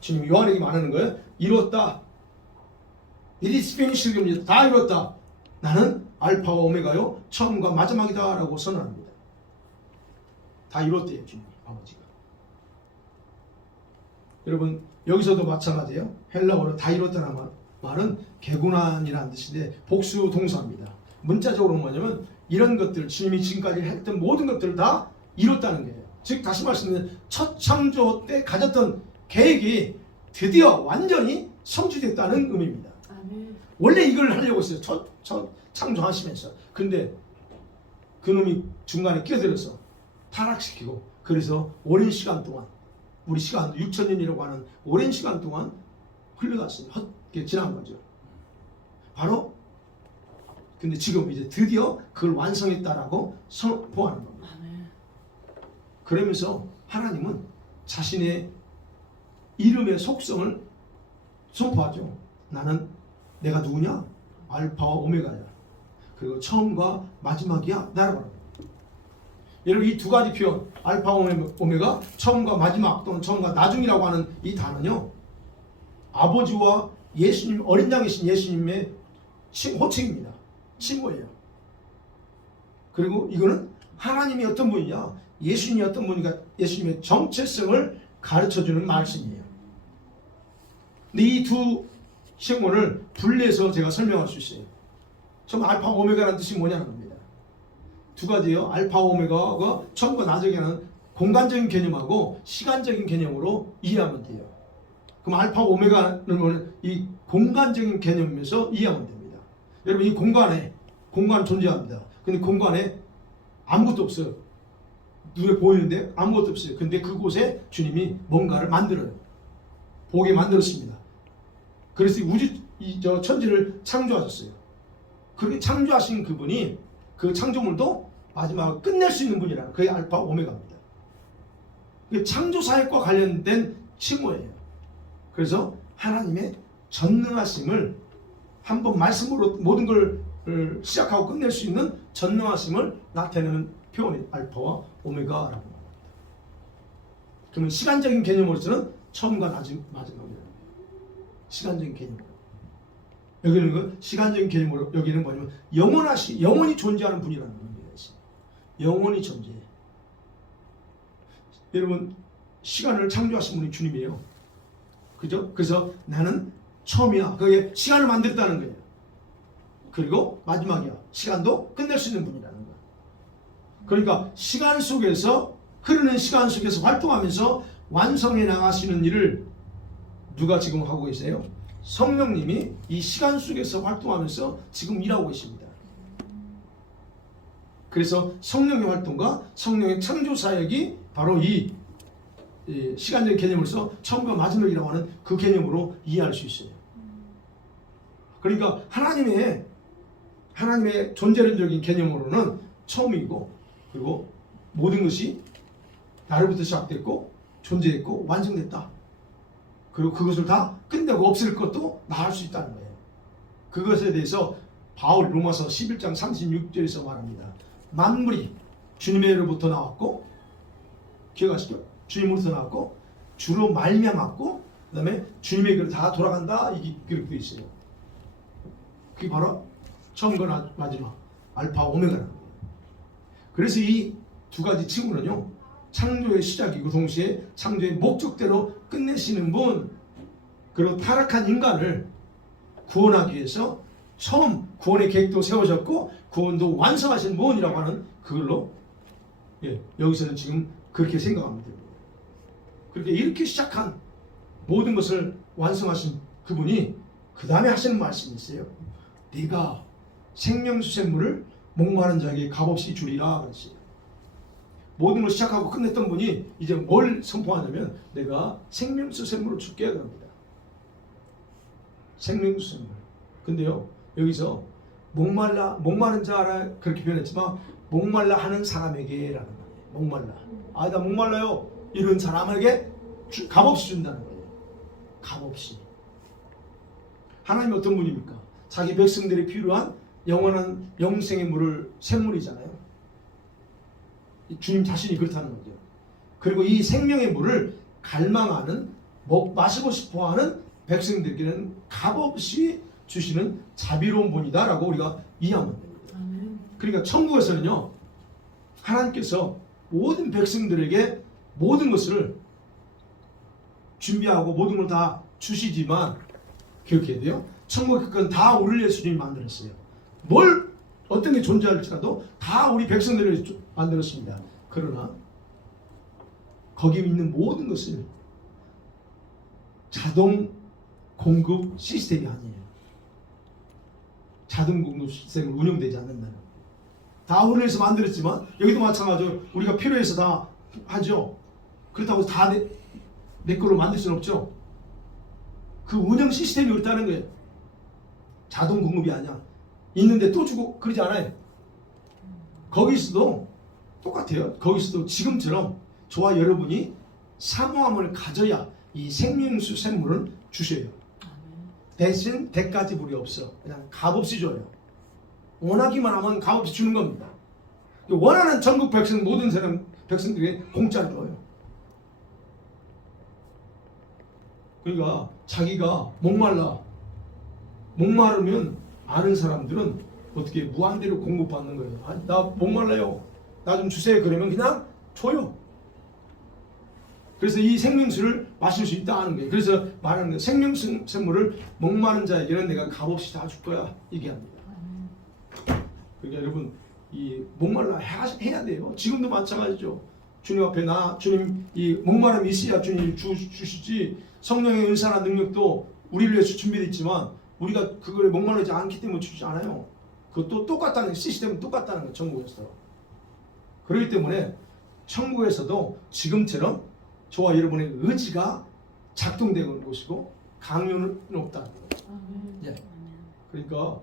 주님 요한에게 말하는 거예요. 이뤘다. It is finished. 겁니다. 다 이뤘다. 나는 알파와 오메가요, 처음과 마지막이다 라고 선언합니다. 다 이뤘대요, 주님 아버지가. 여러분 여기서도 마찬가지예요. 헬라어로 다 이뤘다는 말은 개군한이라는 뜻인데 복수 동사입니다. 문자적으로 뭐냐면 이런 것들, 주님이 지금까지 했던 모든 것들을 다 이뤘다는 거예요. 즉 다시 말씀드리면 첫 창조 때 가졌던 계획이 드디어 완전히 성취됐다는 의미입니다. 아멘. 원래 이걸 하려고 했어요. 첫 창조하시면서. 근데 그놈이 중간에 끼어들어서 타락시키고, 그래서 오랜 시간 동안, 우리 시간도 6,000년이라고 하는 오랜 시간 동안 흘러갔어요. 헛게 지난 거죠. 바로 근데 지금 이제 드디어 그걸 완성했다라고 선포하는 겁니다. 아멘. 그러면서 하나님은 자신의 이름의 속성을 선포하죠. 나는 내가 누구냐? 알파와 오메가야. 그리고 처음과 마지막이야. 나라고 합니다. 여러분 이 두 가지 표현, 알파 오메가, 처음과 마지막 또는 처음과 나중이라고 하는 이 단어는요, 아버지와 예수님, 어린 양이신 예수님의 호칭입니다. 칭호예요. 그리고 이거는 하나님이 어떤 분이냐, 예수님이 어떤 분이냐, 예수님의 정체성을 가르쳐주는 말씀이에요. 근데 이 두 칭호를 분리해서 제가 설명할 수 있어요. 처음 알파 오메가라는 뜻이 뭐냐는 겁니다. 두 가지예요. 알파 오메가가 처음과 나중에는 공간적인 개념하고 시간적인 개념으로 이해하면 돼요. 그럼 알파 오메가는 이 공간적인 개념에서 이해하면 됩니다. 여러분 이 공간 존재합니다. 근데 공간에 아무것도 없어요. 눈에 보이는데 아무것도 없어요. 근데 그곳에 주님이 뭔가를 만들어요. 보게 만들었습니다. 그래서 저 천지를 창조하셨어요. 그렇게 창조하신 그분이 그 창조물도 마지막으로 끝낼 수 있는 분이라는, 그게 알파 오메가입니다. 창조 사역과 관련된 칭호예요. 그래서 하나님의 전능하심을 한번 말씀으로 모든 걸 시작하고 끝낼 수 있는 전능하심을 나타내는 표현이 알파와 오메가라고 합니다. 그러면 시간적인 개념으로서는 처음과 마지막이에요. 시간적인 개념으로. 여기는 그 시간적인 개념으로, 여기는 뭐냐면 영원히 존재하는 분이라는 겁니다. 영원히 존재해. 여러분 시간을 창조하신 분이 주님이에요. 그죠? 그래서 나는 처음이야. 그게 시간을 만들었다는 거예요. 그리고 마지막이야. 시간도 끝낼 수 있는 분이라는 거예요. 그러니까 시간 속에서, 흐르는 시간 속에서 활동하면서 완성해 나가시는 일을 누가 지금 하고 계세요? 성령님이 이 시간 속에서 활동하면서 지금 일하고 계십니다. 그래서 성령의 활동과 성령의 창조 사역이 바로 이 시간적인 개념으로서 처음과 마지막이라고 하는 그 개념으로 이해할 수 있어요. 그러니까 하나님의 존재론적인 개념으로는 처음이고, 그리고 모든 것이 나로부터 시작됐고 존재했고 완성됐다. 그리고 그것을 다 끝내고 없앨 것도 나 할 수 있다는 거예요. 그것에 대해서 바울 로마서 11장 36절에서 말합니다. 만물이 주님으로부터 나왔고, 기억하시죠? 주님으로부터 나왔고 주로 말미암았고, 그 다음에 주님에게로 다 돌아간다. 이게 그렇게 되어 있어요. 그게 바로 처음과 마지막 알파 오메가라는 거예요. 그래서 이 두 가지 칭호는요, 창조의 시작이고 동시에 창조의 목적대로 끝내시는 분, 그리고 타락한 인간을 구원하기 위해서 처음 구원의 계획도 세우셨고 구원도 완성하신 분이라고 하는 그걸로, 여기서는 지금 그렇게 생각하면 됩니다. 그렇게 이렇게 시작한 모든 것을 완성하신 그분이 그 다음에 하시는 말씀이 있어요. 네가 생명수샘물을 목마른 자에게 값없이 주리라 그랬어요. 모든 걸 시작하고 끝냈던 분이 이제 뭘 선포하냐면 내가 생명수샘물을 줄게 그럽니다. 생명수샘물. 근데요 여기서 목마른 자라 그렇게 표현했지만 목말라 하는 사람에게라는 거예요. 목말라. 나 목말라요. 이런 사람에게 값없이 준다는 거예요. 값없이. 하나님이 어떤 분입니까? 자기 백성들이 필요한 영원한 영생의 물을 샘물이잖아요. 주님 자신이 그렇다는 거죠. 그리고 이 생명의 물을 갈망하는 마시고 싶어하는 백성들에게는 값없이 주시는 자비로운 분이다라고 우리가 이해하면 됩니다. 그러니까 천국에서는요, 하나님께서 모든 백성들에게 모든 것을 준비하고 모든 걸 다 주시지만 기억해야 돼요. 천국의 건 다 우리를 위해서 주님이 만들었어요. 뭘 어떤 게 존재할지라도 다 우리 백성들을 위해서 만들었습니다. 그러나 거기 있는 모든 것을 자동 공급 시스템이 아니에요. 자동 공급 시스템은 운영되지 않는다는. 다 우리를 위해서 만들었지만 여기도 마찬가지로 우리가 필요해서 다 하죠. 그렇다고 다 내 거로 만들 수는 없죠. 그 운영 시스템이 그렇다는 거예요. 자동 공급이 아니야. 있는데 또 주고 그러지 않아요. 거기서도 똑같아요. 거기서도 지금처럼 저와 여러분이 사모함을 가져야 이 생명수 샘물을 주셔요. 대신 대가지불이 없어. 그냥 값없이 줘요. 원하기만 하면 값없이 주는 겁니다. 원하는 전국 백성 모든 사람 백성들에게 공짜로 줘요. 그러니까 자기가 목마르면 아는 사람들은 어떻게 무한대로 공급받는 거예요. 아니, 나 목말라요. 나 좀 주세요. 그러면 그냥 줘요. 그래서 이 생명수를 마실 수 있다 하는 거예요. 그래서 말하는 거예요. 생명수 샘물을 목마른 자에게는 내가 값없이 다 줄 거야. 얘기합니다. 그러니까 여러분 이 목말라 해야 돼요. 지금도 마찬가지죠. 주님 앞에 주님 이 목마름이 있어야 주님 주시지. 성령의 은사나 능력도 우리를 위해서 준비되어 있지만 우리가 그걸 목마르지 않기 때문에 주지 않아요. 그것도 똑같다는 시스템은 똑같다는 거예요. 천국에서. 그렇기 때문에 천국에서도 지금처럼 저와 여러분의 의지가 작동되는 곳이고 강요는 없다는 거예요. 예. 그러니까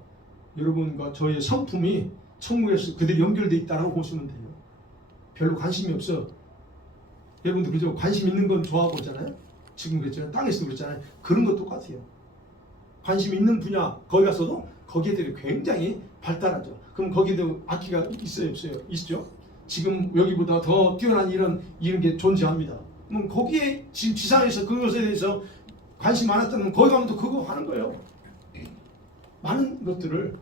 여러분과 저의 성품이 천국에서 그대로 연결되어 있다고 보시면 돼요. 별로 관심이 없어. 여러분도 그죠? 관심 있는 건 좋아하고 있잖아요. 지금 그랬잖아요. 땅에서도 그랬잖아요. 그런 것도 똑같아요. 관심 있는 분야 거기 가서도 거기에 대해 굉장히 발달하죠. 그럼 거기도 악기가 있어요, 없어요? 있죠. 지금 여기보다 더 뛰어난 이런 게 존재합니다. 그럼 거기에 지금 지상에서 그것에 대해서 관심 많았다면 거기 가면 또 그거 하는 거예요. 많은 것들을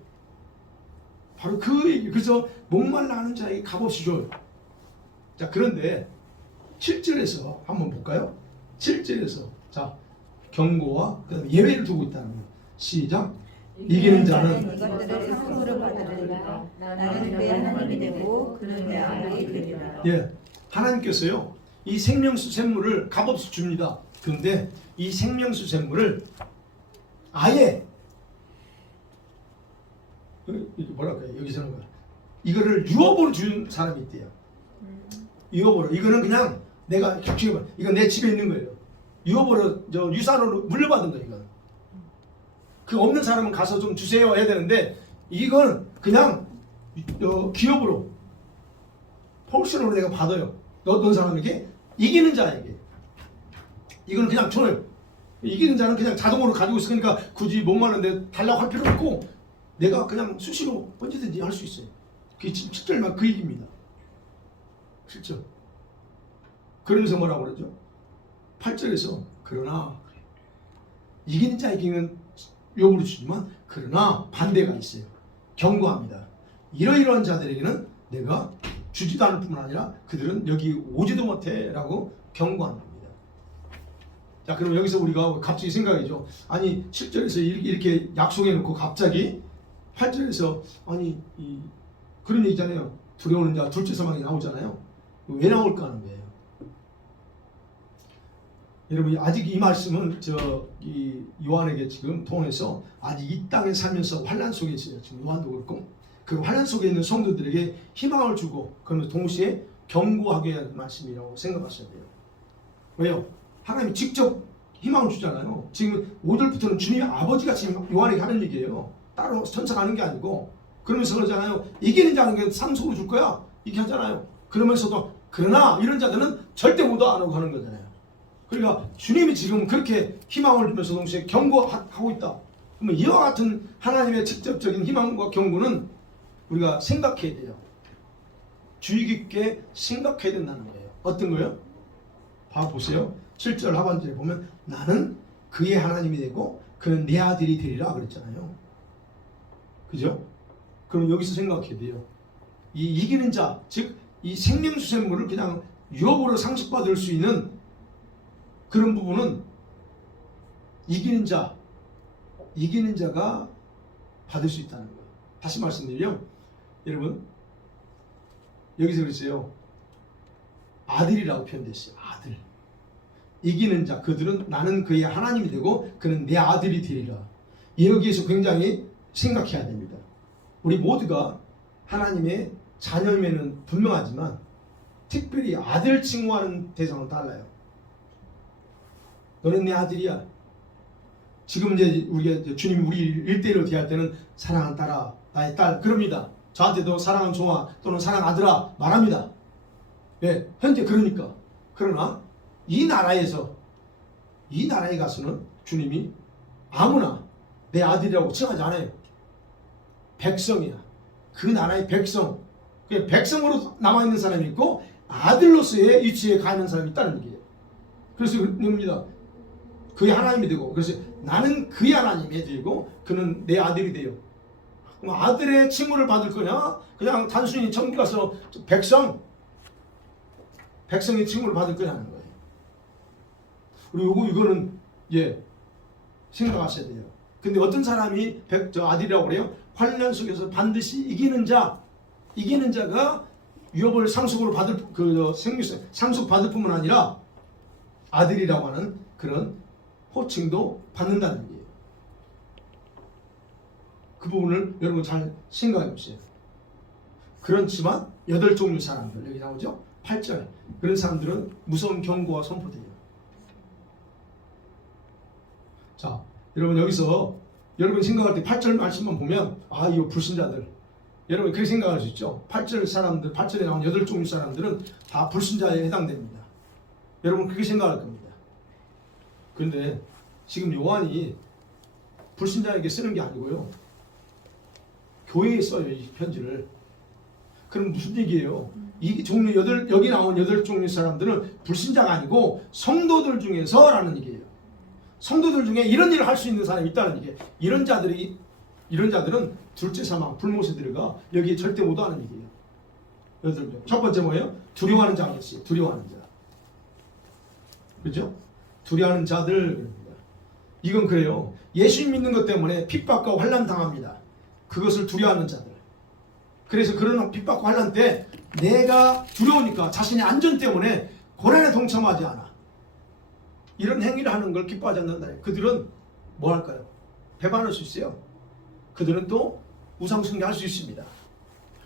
바로 그 얘기. 그래서 목말라 하는 자에게 값없이 줘요. 자, 그런데 7절에서 한번 볼까요? 7절에서 자, 경고와 그다음에 예외를 두고 있다는 거예요. 시작. 이기는 자는 이것들을 상으로 받으리라. 나는 그의 하나님이 되고 그는 내 아들이 되리라. 예, 하나님께서요 이 생명수 샘물을 값없이 줍니다. 그런데 이 생명수 샘물을 아예 뭐랄까요? 여기서는 이거를 유업으로 준 사람이 있대요. 유업으로. 이거는 그냥 내가 지금 이건 내 집에 있는 거예요. 유업으로 유산으로 물려받은 거예요. 이건. 그 없는 사람은 가서 좀 주세요 해야 되는데 이건 그냥 기업으로 폴션으로 내가 받아요. 어떤 사람에게? 이기는 자에게. 이건 그냥 줘요. 이기는 자는 그냥 자동으로 가지고 있으니까 굳이 목마른데 달라고 할 필요 없고 내가 그냥 수시로 언제든지 할 수 있어요. 그게 7절만 그 얘기입니다. 실죠. 그러면서 뭐라고 그러죠? 8절에서 그러나 이기는 자에게는 요구를 주지만 그러나 반대가 있어요. 경고합니다. 이러이러한 자들에게는 내가 주지도 않을 뿐만 아니라 그들은 여기 오지도 못해 라고 경고하는 겁니다. 자, 그럼 여기서 우리가 갑자기 생각이죠. 아니 7절에서 이렇게 약속해 놓고 갑자기 8절에서 아니 그런 얘기잖아요. 두려우는 자 둘째 사망이 나오잖아요. 왜 나올까 하는 거예요. 여러분 아직 이 말씀은 이 요한에게 지금 통해서 아직 이 땅에 살면서 환난 속에 있어요. 지금 요한도 그렇고 그 환난 속에 있는 성도들에게 희망을 주고 그러면서 동시에 경고하게 하는 말씀이라고 생각하셔야 돼요. 왜요? 하나님이 직접 희망을 주잖아요. 지금 5절부터는 주님의 아버지가 지금 요한에게 하는 얘기예요. 따로 천사가 하는 게 아니고 그러면서 그러잖아요. 이기는 자는 게 상속으로 줄 거야. 이렇게 하잖아요. 그러면서도 그러나 이런 자들은 절대 못 안 하고 하는 거잖아요. 그러니까 주님이 지금 그렇게 희망을 주면서 동시에 경고하고 있다. 그러면 이와 같은 하나님의 직접적인 희망과 경고는 우리가 생각해야 돼요. 주의 깊게 생각해야 된다는 거예요. 어떤 거요? 봐보세요. 7절 하반절에 보면 나는 그의 하나님이 되고 그는 내 아들이 되리라 그랬잖아요. 그죠? 그럼 여기서 생각해야 돼요. 이 이기는 자, 즉 이 생명수생물을 그냥 유업으로 상속받을 수 있는 그런 부분은 이기는 자가 받을 수 있다는 거예요. 다시 말씀드리면 여러분 여기서 그랬어요. 아들이라고 표현됐어요. 아들. 이기는 자 그들은 나는 그의 하나님이 되고 그는 내 아들이 되리라. 여기에서 굉장히 생각해야 됩니다. 우리 모두가 하나님의 자녀임에는 분명하지만 특별히 아들 칭호하는 대상은 달라요. 너는 내 아들이야. 지금 이제 우리가 주님이 우리 1대1로 대할 때는 사랑하는 딸아, 나의 딸 그럽니다. 저한테도 사랑하는 종아 또는 사랑하는 아들아 말합니다. 네, 현재 그러니까. 그러나 이 나라에 가서는 주님이 아무나 내 아들이라고 칭하지 않아요. 백성이야. 그 나라의 백성. 그 백성으로 남아있는 사람이 있고 아들로서의 위치에 가 있는 사람이 있다는 얘기예요. 그래서 그럽니다. 그의 하나님이 되고 그래서 나는 그의 하나님이 되고 그는 내 아들이 돼요. 그럼 아들의 칭호를 받을 거냐? 그냥 단순히 천국 가서 백성의 칭호를 받을 거냐는 거예요. 그리고 이거는 생각하셔야 돼요. 근데 어떤 사람이 아들이라고 그래요? 환난 속에서 반드시 이기는 자가 유업을 상속으로 받을 상속 받을 뿐만 아니라 아들이라고 하는 그런 호칭도 받는다는 얘기예요. 그 부분을 여러분 잘 생각해 보세요. 그렇지만 8종류 사람들 여기 나오죠? 8절 그런 사람들은 무서운 경고와 선포돼요. 자, 여러분 여기서 여러분 생각할 때 8절 말씀만 보면 이거 불신자들 여러분 그렇게 생각할 수 있죠. 8절에 나온 8종류 사람들은 다 불신자에 해당됩니다. 여러분 그렇게 생각할 겁니다. 그런데 지금 요한이 불신자에게 쓰는 게 아니고요. 교회에 써요, 이 편지를. 그럼 무슨 얘기예요? 이 종류 여기 나온 8종류 사람들은 불신자가 아니고 성도들 중에서라는 얘기예요. 성도들 중에 이런 일을 할 수 있는 사람이 있다는 얘기예요. 이런 자들은 둘째 사망, 불못에 들어가 여기에 절대 못 하는 얘기예요. 8명. 첫 번째 뭐예요? 두려워하는 자가 있어요. 두려워하는 자. 그렇죠? 두려워하는 자들. 이건 그래요. 예수 믿는 것 때문에 핍박과 환난 당합니다. 그것을 두려워하는 자들. 그래서 그런 핍박과 환난 때 내가 두려우니까 자신의 안전 때문에 고난에 동참하지 않아. 이런 행위를 하는 걸 기뻐하지 않는다. 그들은 뭐 할까요? 배반할 수 있어요. 그들은 또 우상숭배 할 수 있습니다.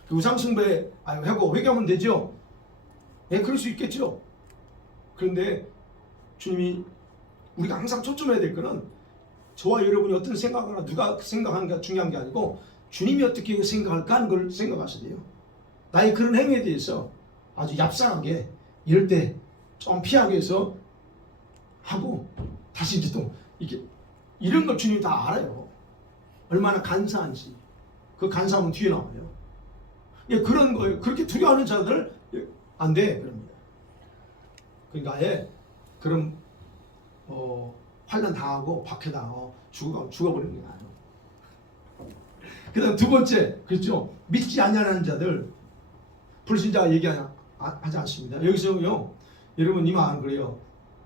그 우상숭배 하고 회개하면 되죠. 그럴 수 있겠죠. 그런데 주님이 우리가 항상 초점해야 될 거는 저와 여러분이 어떤 생각하거나 누가 생각하는가 중요한 게 아니고 주님이 어떻게 생각할까 하는 걸 생각하셔야 돼요. 나의 그런 행위에 대해서 아주 얍삭하게 이럴 때 좀 피하기 위해서 하고 다시 이제 또 이런 걸 주님이 다 알아요. 얼마나 간사한지. 그 간사함은 뒤에 나와요. 그런 거예요. 그렇게 두려워하는 자들 안 돼. 그럽니다. 그러니까 아예 그런 환난 당하고 박해당하고 죽어버리는 게 나아요. 그 다음 두 번째, 그렇죠? 믿지 않냐는 자들, 불신자가 얘기하지 않습니다. 여기서요, 여러분 이 말은 그래요.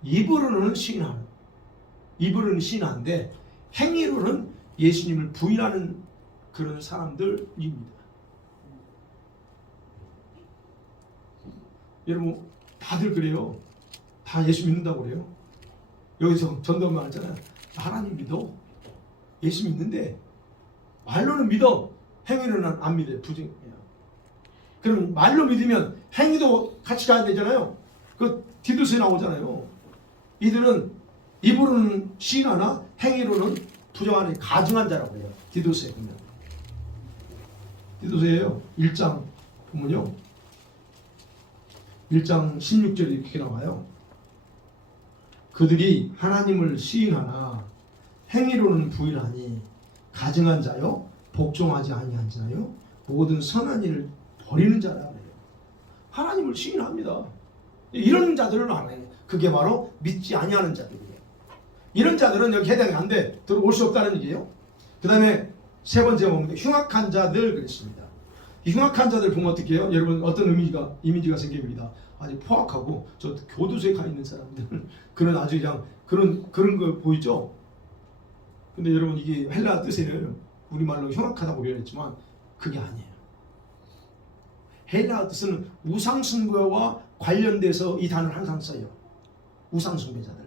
입으로는 신하는데 행위로는 예수님을 부인하는 그런 사람들입니다. 여러분 다들 그래요. 다 예수 믿는다고 그래요. 여기서 전도만 하잖아요. 하나님 믿어. 예수 믿는데 말로는 믿어. 행위로는 안 믿어요. 부정이에요. 그럼 말로 믿으면 행위도 같이 가야 되잖아요. 그 디도서에 나오잖아요. 이들은 입으로는 시인하나 행위로는 부정하는 가증한 자라고 해요. 디도서에 보면. 디도서에요. 1장 보면요. 1장 16절에 이렇게 나와요. 그들이 하나님을 시인하나 행위로는 부인하니 가증한 자요 복종하지 아니한 자요 모든 선한 일을 버리는 자라 그래요. 하나님을 시인합니다. 이런 자들을 알아요. 그게 바로 믿지 아니하는 자들이에요. 이런 자들은 여기 해당이 안 돼. 들어올 수 없다는 얘기예요. 그 다음에 세 번째 보면 흉악한 자들 그랬습니다. 이 흉악한 자들 보면 어떻게 해요? 여러분 어떤 이미지가 생깁니다. 아주 포악하고 저 교도소에 가 있는 사람들 그런 아주 그냥 그런 거 보이죠? 근데 여러분 이게 헬라 뜻에는 우리말로 흉악하다고 표현했지만 그게 아니에요. 헬라 뜻은 우상숭배와 관련돼서 이 단어를 항상 써요. 우상숭배자들.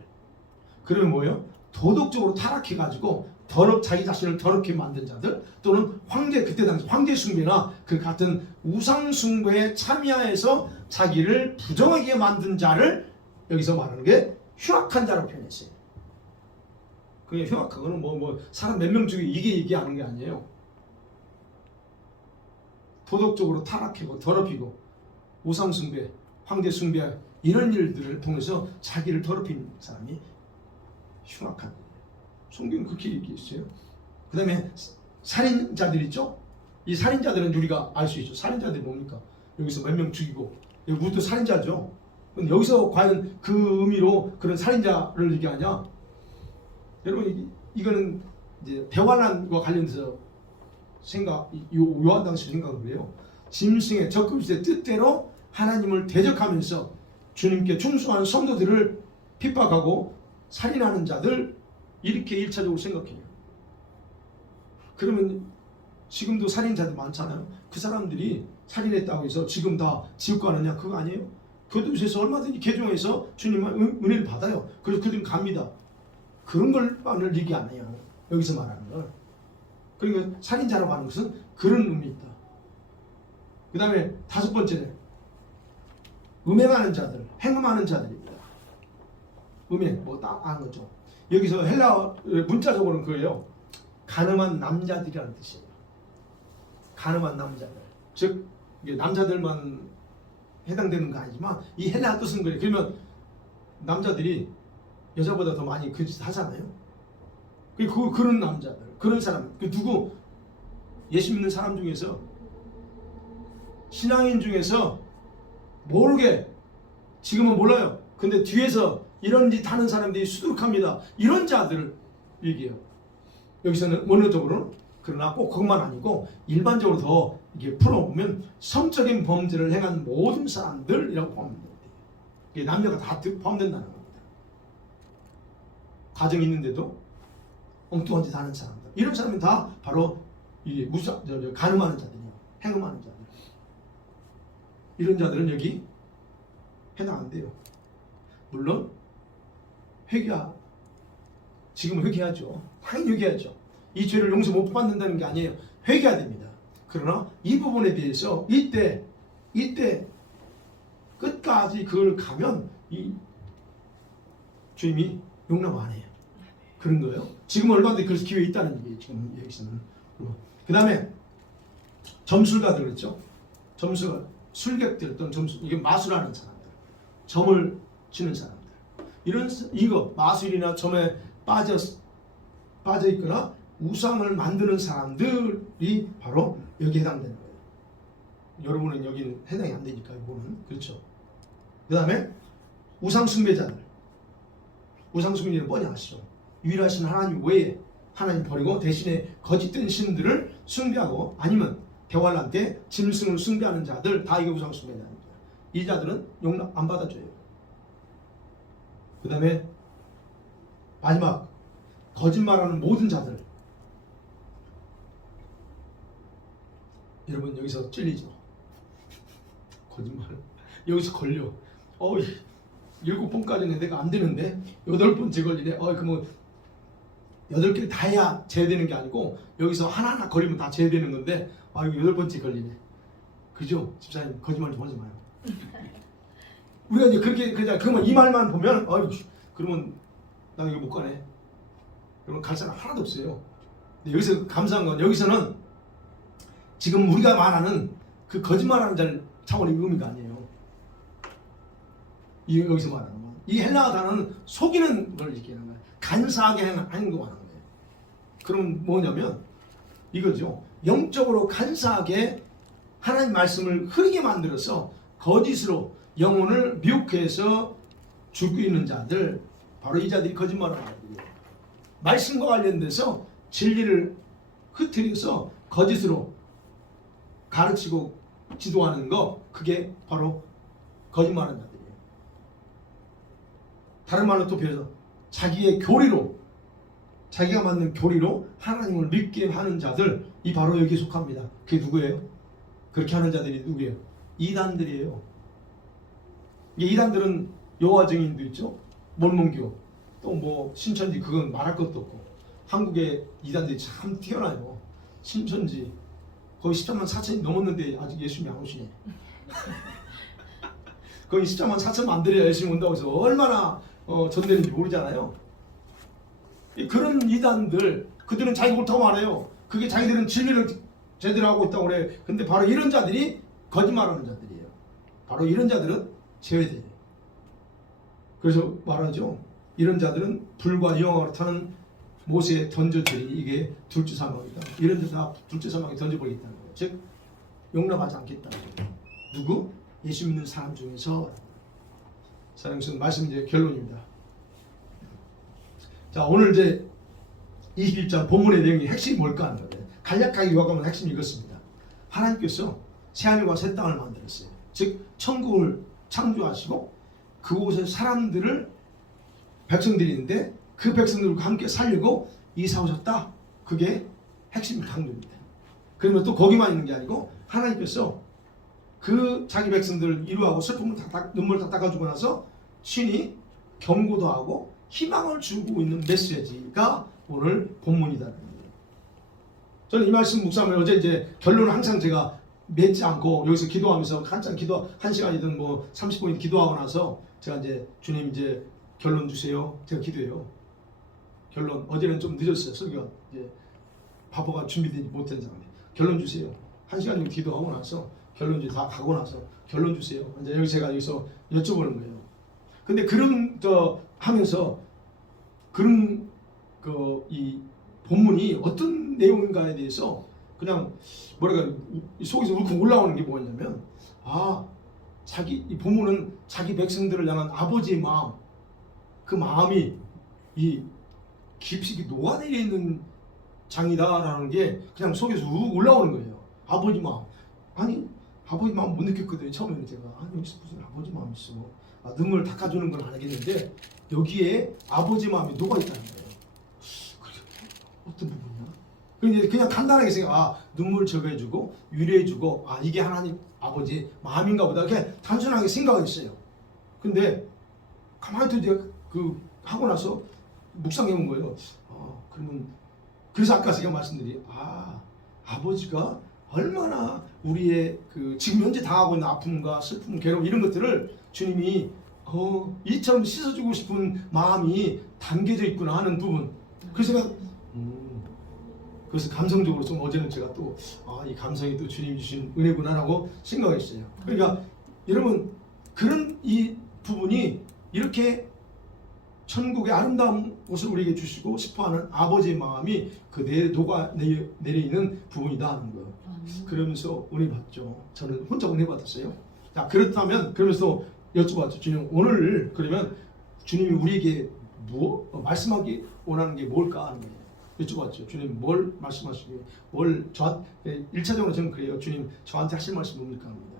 그러면 뭐예요? 도덕적으로 타락해가지고 자기 자신을 더럽게 만든 자들 또는 그때 당시 황제숭배나 그 같은 우상숭배에 참여해서 자기를 부정하게 만든 자를 여기서 말하는 게 흉악한 자라고 표현했어요. 그게 흉악한 거는 사람 몇 명 중에 이게 얘기하는 게 아니에요. 도덕적으로 타락하고 더럽히고 우상숭배, 황제숭배 이런 일들을 통해서 자기를 더럽힌 사람이 흉악한 거예요. 성경은 그렇게 얘기했어요. 그 다음에 살인자들 있죠? 이 살인자들은 우리가 알 수 있죠. 살인자들이 뭡니까? 여기서 몇 명 죽이고 우리도 살인자죠. 여기서 과연 그 의미로 그런 살인자를 얘기하냐? 여러분 이거는 이제 대환란과 관련해서 요한 당시 생각을 그래요. 짐승의 적그리스도의 뜻대로 하나님을 대적하면서 주님께 충성하는 성도들을 핍박하고 살인하는 자들 이렇게 1차적으로 생각해요. 그러면 지금도 살인자들 많잖아요. 그 사람들이 살인했다고 해서 지금 다 지옥 가느냐? 그거 아니에요. 교도소에서 얼마든지 개종해서 주님의 은혜를 받아요. 그래서 그들은 갑니다. 그런 걸만을 얘기 안 해요. 여기서 말하는 걸. 그러니까 살인자라고 하는 것은 그런 의미있다. 그 다음에 다섯 번째는 음행하는 자들, 행음하는 자들입니다. 음행, 딱 아는 거죠. 여기서 헬라 문자적으로는 그거예요. 간음한 남자들이라는 뜻이에요. 간음한 남자들. 즉 이게 남자들만 해당되는 거 아니지만 이 헬라 뜻은 그래요. 그러면 남자들이 여자보다 더 많이 그 짓 하잖아요. 그런 남자들, 그런 사람, 누구 예수 믿는 사람 중에서 신앙인 중에서 모르게 지금은 몰라요. 근데 뒤에서 이런 짓 하는 사람들이 수두룩합니다. 이런 자들을 얘기해요. 여기서는 원어적으로는 그러나 꼭 그것만 아니고 일반적으로 더 이게 풀어보면 성적인 범죄를 행한 모든 사람들이라고 포함됩니다. 이게 남녀가 다 포함된다는 겁니다. 가정이 있는데도 엉뚱한 짓 하는 사람들, 이런 사람은 다 바로 이 간음하는 자들이에요. 행음하는 자들. 이런 자들은 여기 해당 안 돼요. 물론 지금은 회개하죠. 당연히 회개하죠. 이 죄를 용서 못 받는다는 게 아니에요. 회개해야 됩니다. 그러나 이 부분에 대해서 이때 끝까지 그걸 가면 이 주님이 용납 안 해요. 그런 거예요. 지금 얼마든지 그럴 기회 있다는 얘기예요. 지금 여기서는. 그 다음에 점술가들 그랬죠. 술객들 또는 이게 마술하는 사람들, 점을 치는 사람들, 이거 마술이나 점에 빠져 있거나 우상을 만드는 사람들이 바로 여기에 해당되는 거예요. 여러분은 여기는 해당이 안 되니까 이거는 그렇죠. 그 다음에 우상숭배자들. 우상숭배는 뻔히 아시죠. 유일하신 하나님 외에 하나님 버리고 대신에 거짓된 신들을 숭배하고 아니면 대환란 때 짐승을 숭배하는 자들 다 이게 우상숭배자입니다. 이 자들은 용납 안 받아줘요. 그 다음에 마지막 거짓말하는 모든 자들. 여러분 여기서 찔리죠. 거짓말 여기서 걸려. 7번까지는 내가 안 되는데 8번째 걸리네. 그러면 8개 다 해야 제외되는 게 아니고 여기서 하나하나 걸리면 다 제외되는 건데 이거 8번째 걸리네. 그죠? 집사님 거짓말 좀 하지 마요. 우리가 이제 그렇게 그러면 이 말만 보면 그러면 나 이거 못 가네. 그러면 갈 사람 하나도 없어요. 근데 여기서 감사한 건 여기서는 지금 우리가 말하는 그 거짓말하는 자를 차원의 의미가 아니에요. 여기서 말하는 건 이 헬라어 단어는 속이는 걸 얘기하는 거예요. 간사하게 행동하는 거예요. 그럼 뭐냐면 이거죠. 영적으로 간사하게 하나님 말씀을 흐리게 만들어서 거짓으로 영혼을 미혹해서 죽이는 자들, 바로 이 자들이 거짓말을 하는 거예요. 말씀과 관련돼서 진리를 흐트려서 거짓으로 가르치고 지도하는 거, 그게 바로 거짓말하는 자들이에요. 다른 말로 또 비해서 자기의 교리로, 자기가 만든 교리로 하나님을 믿게 하는 자들, 이 바로 여기에 속합니다. 그게 누구예요? 그렇게 하는 자들이 누구예요? 이단들이에요. 이 이단들은 여호와 증인도 있죠. 몰몬교, 또 뭐 신천지, 그건 말할 것도 없고. 한국의 이단들이 참 튀어나요. 신천지 거의 13만 4천이 넘었는데 아직 예수님이 안 오시네. 거의 13만 4천 만들어야 예수님 온다고 해서 얼마나 전되는지 모르잖아요. 그런 이단들, 그들은 자기가 옳다고 말해요. 그게 자기들은 진리를 제대로 하고 있다고 그래. 근데 바로 이런 자들이 거짓말하는 자들이에요. 바로 이런 자들은 제외돼요. 그래서 말하죠. 이런 자들은 불과 영화로 타는 모세에 던져들이 이게 둘째 사망이다. 이런 데 다 둘째 사망에 던져버리겠다는 거예요. 즉 용납하지 않겠다는 거예요. 누구? 예수 믿는 사람 중에서. 사랑스러운 말씀, 이제 결론입니다. 자, 오늘 이제 21장 본문의 내용이 핵심이 뭘까 하는 거예요. 간략하게 요약하면 핵심이 이것입니다. 하나님께서 새하늘과 새 땅을 만들었어요. 즉 천국을 창조하시고 그곳에 사람들을, 백성들이 있는데 그 백성들과 함께 살려고 이사 오셨다. 그게 핵심 강조입니다. 그러면 또 거기만 있는 게 아니고 하나님께서 그 자기 백성들을 위로하고 슬픔을 눈물을 다 닦아주고 나서 신이 경고도 하고 희망을 주고 있는 메시지가 오늘 본문이다는 거예요. 저는 이 말씀 묵상하면 어제 이제 결론을 항상 제가 맺지 않고 여기서 기도하면서 한참 기도, 1시간이든 뭐 30분이든 기도하고 나서 제가 이제 주님 이제 결론 주세요. 제가 기도해요. 결론. 어제는 좀 늦었어요. 설교가 이제 바보가 준비되지 못한 사람이 결론 주세요. 1시간 정도 기도하고 나서 결론 주세요. 다 가고 나서 결론 주세요. 이제 여기 제가 여기서 여쭤보는 거예요. 근데 그런 하면서 그런 이 본문이 어떤 내용인가에 대해서 그냥 뭐랄까 속에서 울컥 올라오는 게 뭐냐면, 이 본문은 자기 백성들을 향한 아버지의 마음, 그 마음이 이 깊이 녹아내려 있는 장이다라는 게 그냥 속에서 올라오는 거예요. 아버지 마음. 아니 아버지 마음 못 느꼈거든요. 처음에는 제가 여기서 무슨 아버지 마음이 있어. 눈물을 닦아주는 건 알겠는데 여기에 아버지 마음이 녹아있다는 거예요. 어떤 부분이야? 그냥 간단하게 생각, 눈물 적어주고 위로해주고, 이게 하나님 아버지 마음인가 보다. 그냥 단순하게 생각했어요. 근데 가만히 또 내가 하고 나서 묵상해본 거예요. 그러면 그래서 아까 제가 말씀드린 아버지가 얼마나 우리의 지금 현재 당하고 있는 아픔과 슬픔, 괴로움 이런 것들을 주님이 이처럼 씻어주고 싶은 마음이 담겨져 있구나 하는 부분. 그래서 제가 그래서 감성적으로 좀 어제는 제가 또 이 감성이 또 주님이 주신 은혜구나라고 생각했어요. 그러니까 여러분 그런 이 부분이 이렇게 천국의 아름다운 곳을 우리에게 주시고 싶어하는 아버지의 마음이 그대에 녹아 내려있는 부분이다 하는 거예요. 그러면서 은혜 받죠. 저는 혼자 은혜 받았어요. 자, 그렇다면 그러면서 여쭤봤죠. 주님, 오늘 그러면 주님이 우리에게 말씀하기 원하는 게 뭘까 하는 거예요. 여쭤봤죠. 주님 뭘 말씀하시게, 뭘 저한테 1차적으로 저는 그래요. 주님 저한테 하실 말씀 뭡니까 합니다.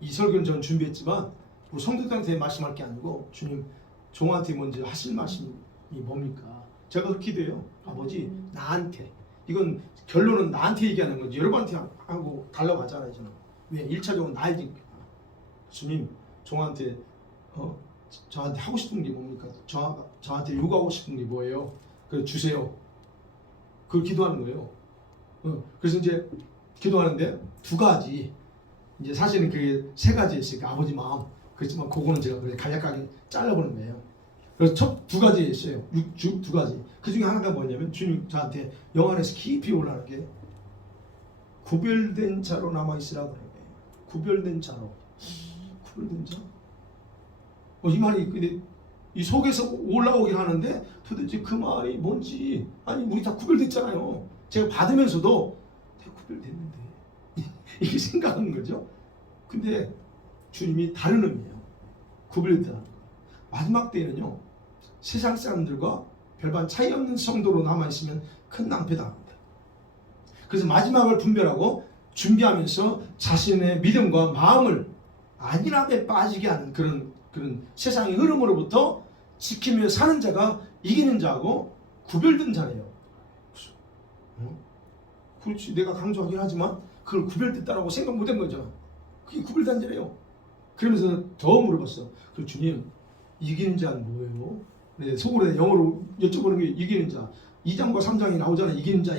이 설교는 저는 준비했지만 우리 성도들한테 말씀할 게 아니고 주님 종한테 먼저 하실 말씀이 뭡니까? 제가 그렇게 기도해요. 아버지 나한테, 이건 결론은 나한테 얘기하는 거지 여러분한테 하고 달라고 하잖아요. 저는 왜? 1차적으로 나에게 주님 종한테 저한테 하고 싶은 게 뭡니까? 저한테 요구하고 싶은 게 뭐예요? 그걸 주세요. 그걸 기도하는 거예요. 그래서 이제 기도하는데 두 가지, 이제 사실은 그게 세 가지 있으니까 아버지 마음, 그렇지만 그거는 제가 그냥 간략하게 잘라보는 거예요. 그래서 첫 두 가지 있어요. 두 가지. 그 중에 하나가 뭐냐면 주님 저한테 영 안에서 깊이 올라가는 게 구별된 자로 남아 있으라고 하는 거예요. 구별된 자로. 구별된 자? 이 말이 근데 이 속에서 올라오긴 하는데 도대체 그 말이 뭔지, 아니 우리 다 구별됐잖아요. 제가 받으면서도 내가 구별됐는데 이렇게 생각하는 거죠. 근데 주님이 다른 의미예요. 구별됐다는 거. 마지막 때에는요, 세상 사람들과 별반 차이 없는 성도로 남아있으면 큰 낭패당합니다. 그래서 마지막을 분별하고 준비하면서 자신의 믿음과 마음을 안일함에 빠지게 하는 그런 세상의 흐름으로부터 지키며 사는 자가 이기는 자하고 구별된 자예요. 그렇지, 내가 강조하긴 하지만 그걸 구별됐다라고 생각 못한 거죠. 그게 구별된 자래요. 그러면서 더 물어봤어. 그 주님, 이기는 자는 뭐예요? 네, 속으로 영어로 여쭤보는 게 이기는 자. 2장과 3장이 나오잖아요. 이기는 자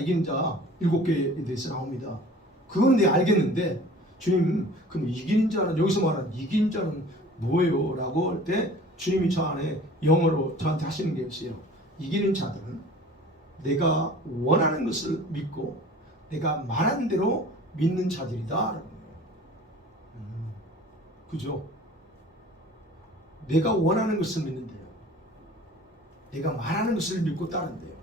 7개에 대해서 나옵니다. 그건 내가 알겠는데, 주님, 그럼 이기는 자는, 여기서 말하는 이기는 자는 뭐예요? 라고 할 때 주님이 저 안에 영어로 저한테 하시는 게 있어요. 이기는 자들은 내가 원하는 것을 믿고 내가 말한 대로 믿는 자들이다 라는 거예요. 그죠? 내가 원하는 것을 믿는데요, 내가 말하는 것을 믿고 따른대요.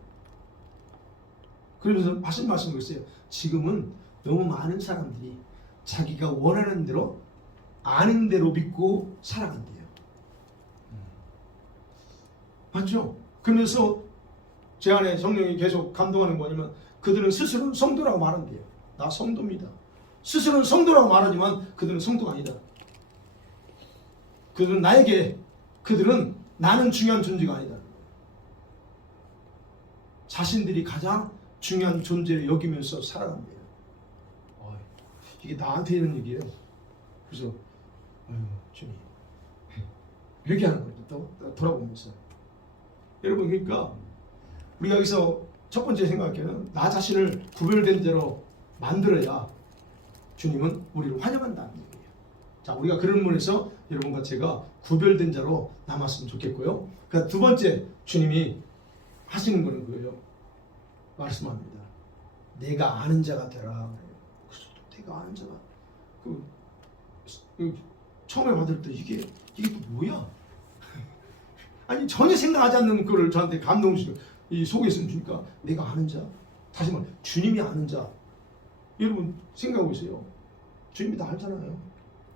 그러면서 하신 말씀이 있어요. 지금은 너무 많은 사람들이 자기가 원하는 대로 아는 대로 믿고 살아간대요. 맞죠? 그러면서 제 안에 성령이 계속 감동하는 뭐냐면, 그들은 스스로는 성도라고 말한대요. 나 성도입니다. 스스로는 성도라고 말하지만 그들은 성도가 아니다. 그들은 나는 중요한 존재가 아니다. 자신들이 가장 중요한 존재를 여기면서 살아간대요. 이게 나한테 이런 얘기예요. 그래서 주님 이렇게 하는 거죠. 또 돌아보면서, 여러분, 그러니까 우리가 여기서 첫 번째 생각하기에는 나 자신을 구별된 대로 만들어야 주님은 우리를 환영한다는 얘기예요. 자, 우리가 그런 면에서 여러분과 제가 구별된 자로 남았으면 좋겠고요. 그러니까 두 번째 주님이 하시는 거는 그거예요. 말씀합니다. 내가 아는 자가 되라. 그래서 내가 아는 자가, 처음에 받을 때 이게 또 뭐야? 아니, 전혀 생각하지 않는 거를 저한테 감동 주시고 이 속에 있으면 주니까, 내가 아는 자, 다시 말해 주님이 아는 자. 여러분 생각하고 있어요. 주님이 다 알잖아요.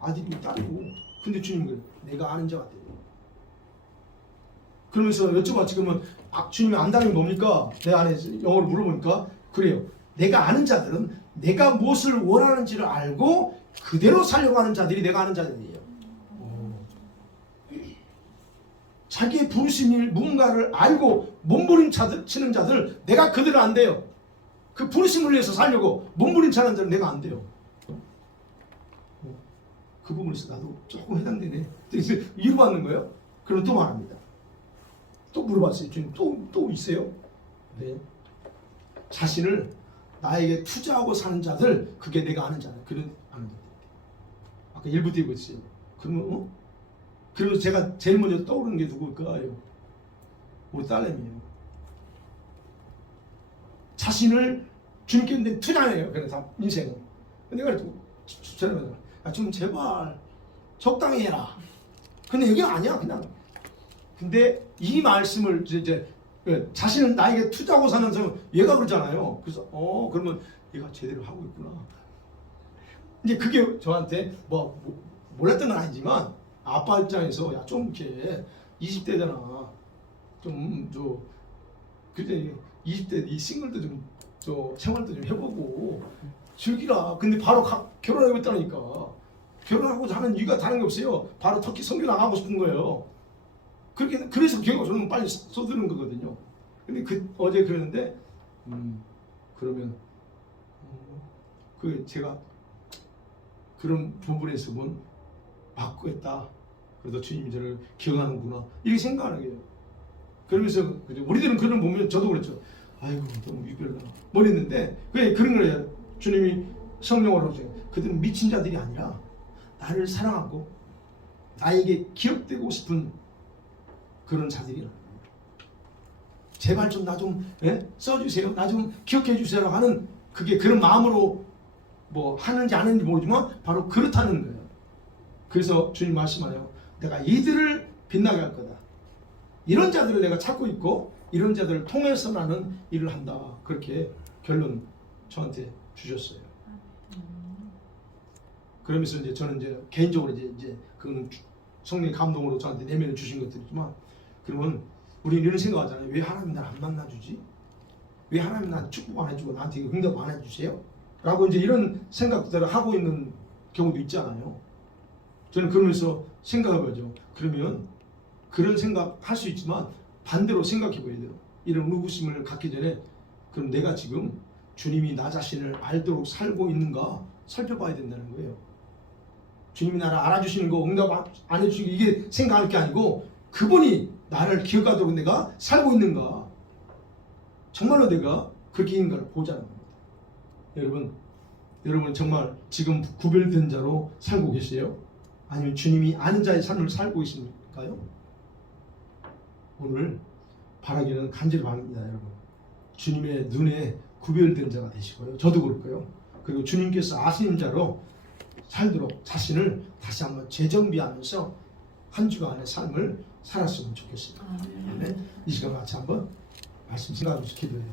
아들이고 딸이고. 근데 주님은 내가 아는 자가 돼요. 그러면서 여쭤봤지. 그러면 주님이 안다는 게 뭡니까? 내 안에 영어로 물어보니까 그래요. 내가 아는 자들은 내가 무엇을 원하는지를 알고 그대로 살려고 하는 자들이 내가 아는 자들이에요. 자기의 부르심을 무언가를 알고 몸부림치는 자들, 내가 그들을 안 돼요. 그 부르심을 위해서 살려고 몸부림치는 자들은 내가 안 돼요. 그 부분에서 나도 조금 해당되네. 위로받는 거예요. 그럼 또 말합니다. 또 물어봤어요. 주님, 또 있어요? 네. 자신을 나에게 투자하고 사는 자들, 그게 내가 아는 자들. 그런 아는 자들. 아까 일부 때 얘기했어요. 그러면 그리고 제가 제일 먼저 떠오르는 게 누굴까요? 우리 딸내미예요. 자신을 주님께 투자해요. 그래서 인생은. 내가 추천해요. 좀 제발 적당히 해라. 근데 이게 아니야, 그냥. 근데 이 말씀을 이제 자신은 나에게 투자하고 사는 사람, 얘가 그러잖아요. 그래서 그러면 얘가 제대로 하고 있구나. 이제 그게 저한테 몰랐던 건 아니지만, 아빠 입장에서 야, 좀 이렇게 20대잖아. 그때 20대 이 싱글도 좀 생활도 좀 해보고 즐기라. 근데 바로 결혼하고 있다니까. 결혼하고자 하는 이유가 다른 게 없어요. 바로 터키 선교 나가고 싶은 거예요. 그래서 경우가 저는 빨리 써드는 거거든요. 근데 어제 그랬는데, 그러면 제가 그런 부분에서는 바꾸겠다. 그래도 주님이 저를 기억하는구나. 이렇게 생각하는 거예요. 그러면서 우리들은 그런 보면 저도 그랬죠. 아이고 너무 유별나. 뭐랬는데 그런 거예요. 주님이 성령으로 하세요. 그들은 미친 자들이 아니라 나를 사랑하고 나에게 기억되고 싶은 그런 자들이라. 제발 좀 나 좀 써주세요. 나 좀 기억해 주세요 하는, 그게 그런 마음으로 하는지 안 하는지 모르지만 바로 그렇다는 거예요. 그래서 주님 말씀하네요. 내가 이들을 빛나게 할 거다. 이런 자들을 내가 찾고 있고 이런 자들을 통해서 나는 일을 한다. 그렇게 결론 저한테 주셨어요. 그러면서 이제 저는 이제 개인적으로 이제 그 성령 감동으로 저한테 내면을 주신 것들이지만, 그러면 우리 이런 생각하잖아요. 왜 하나님 나를 안 만나주지? 왜 하나님 나한테 축복 안 해주고 나한테 응답 안 해주세요? 라고 이제 이런 생각들을 하고 있는 경우도 있잖아요. 저는 그러면서 생각해보죠. 그러면 그런 생각 할 수 있지만 반대로 생각해봐야 돼요. 이런 의구심을 갖기 전에 그럼 내가 지금 주님이 나 자신을 알도록 살고 있는가 살펴봐야 된다는 거예요. 주님이 나를 알아주시는 거, 응답 안 해주시는 거, 이게 생각할 게 아니고 그분이 나를 기억하도록 내가 살고 있는가, 정말로 내가 그렇게 있는가를 보자는 겁니다. 여러분 정말 지금 구별된 자로 살고 계세요? 아니면 주님이 아는 자의 삶을 살고 있습니까요? 오늘 바라기는 간절히 바랍니다. 여러분, 주님의 눈에 구별된 자가 되시고요, 저도 그렇고요, 그리고 주님께서 아시는 자로 살도록 자신을 다시 한번 재정비하면서 한 주간의 삶을 살았으면 좋겠습니다. 이 시간 같이 한번 말씀 생각하면서 기도해요.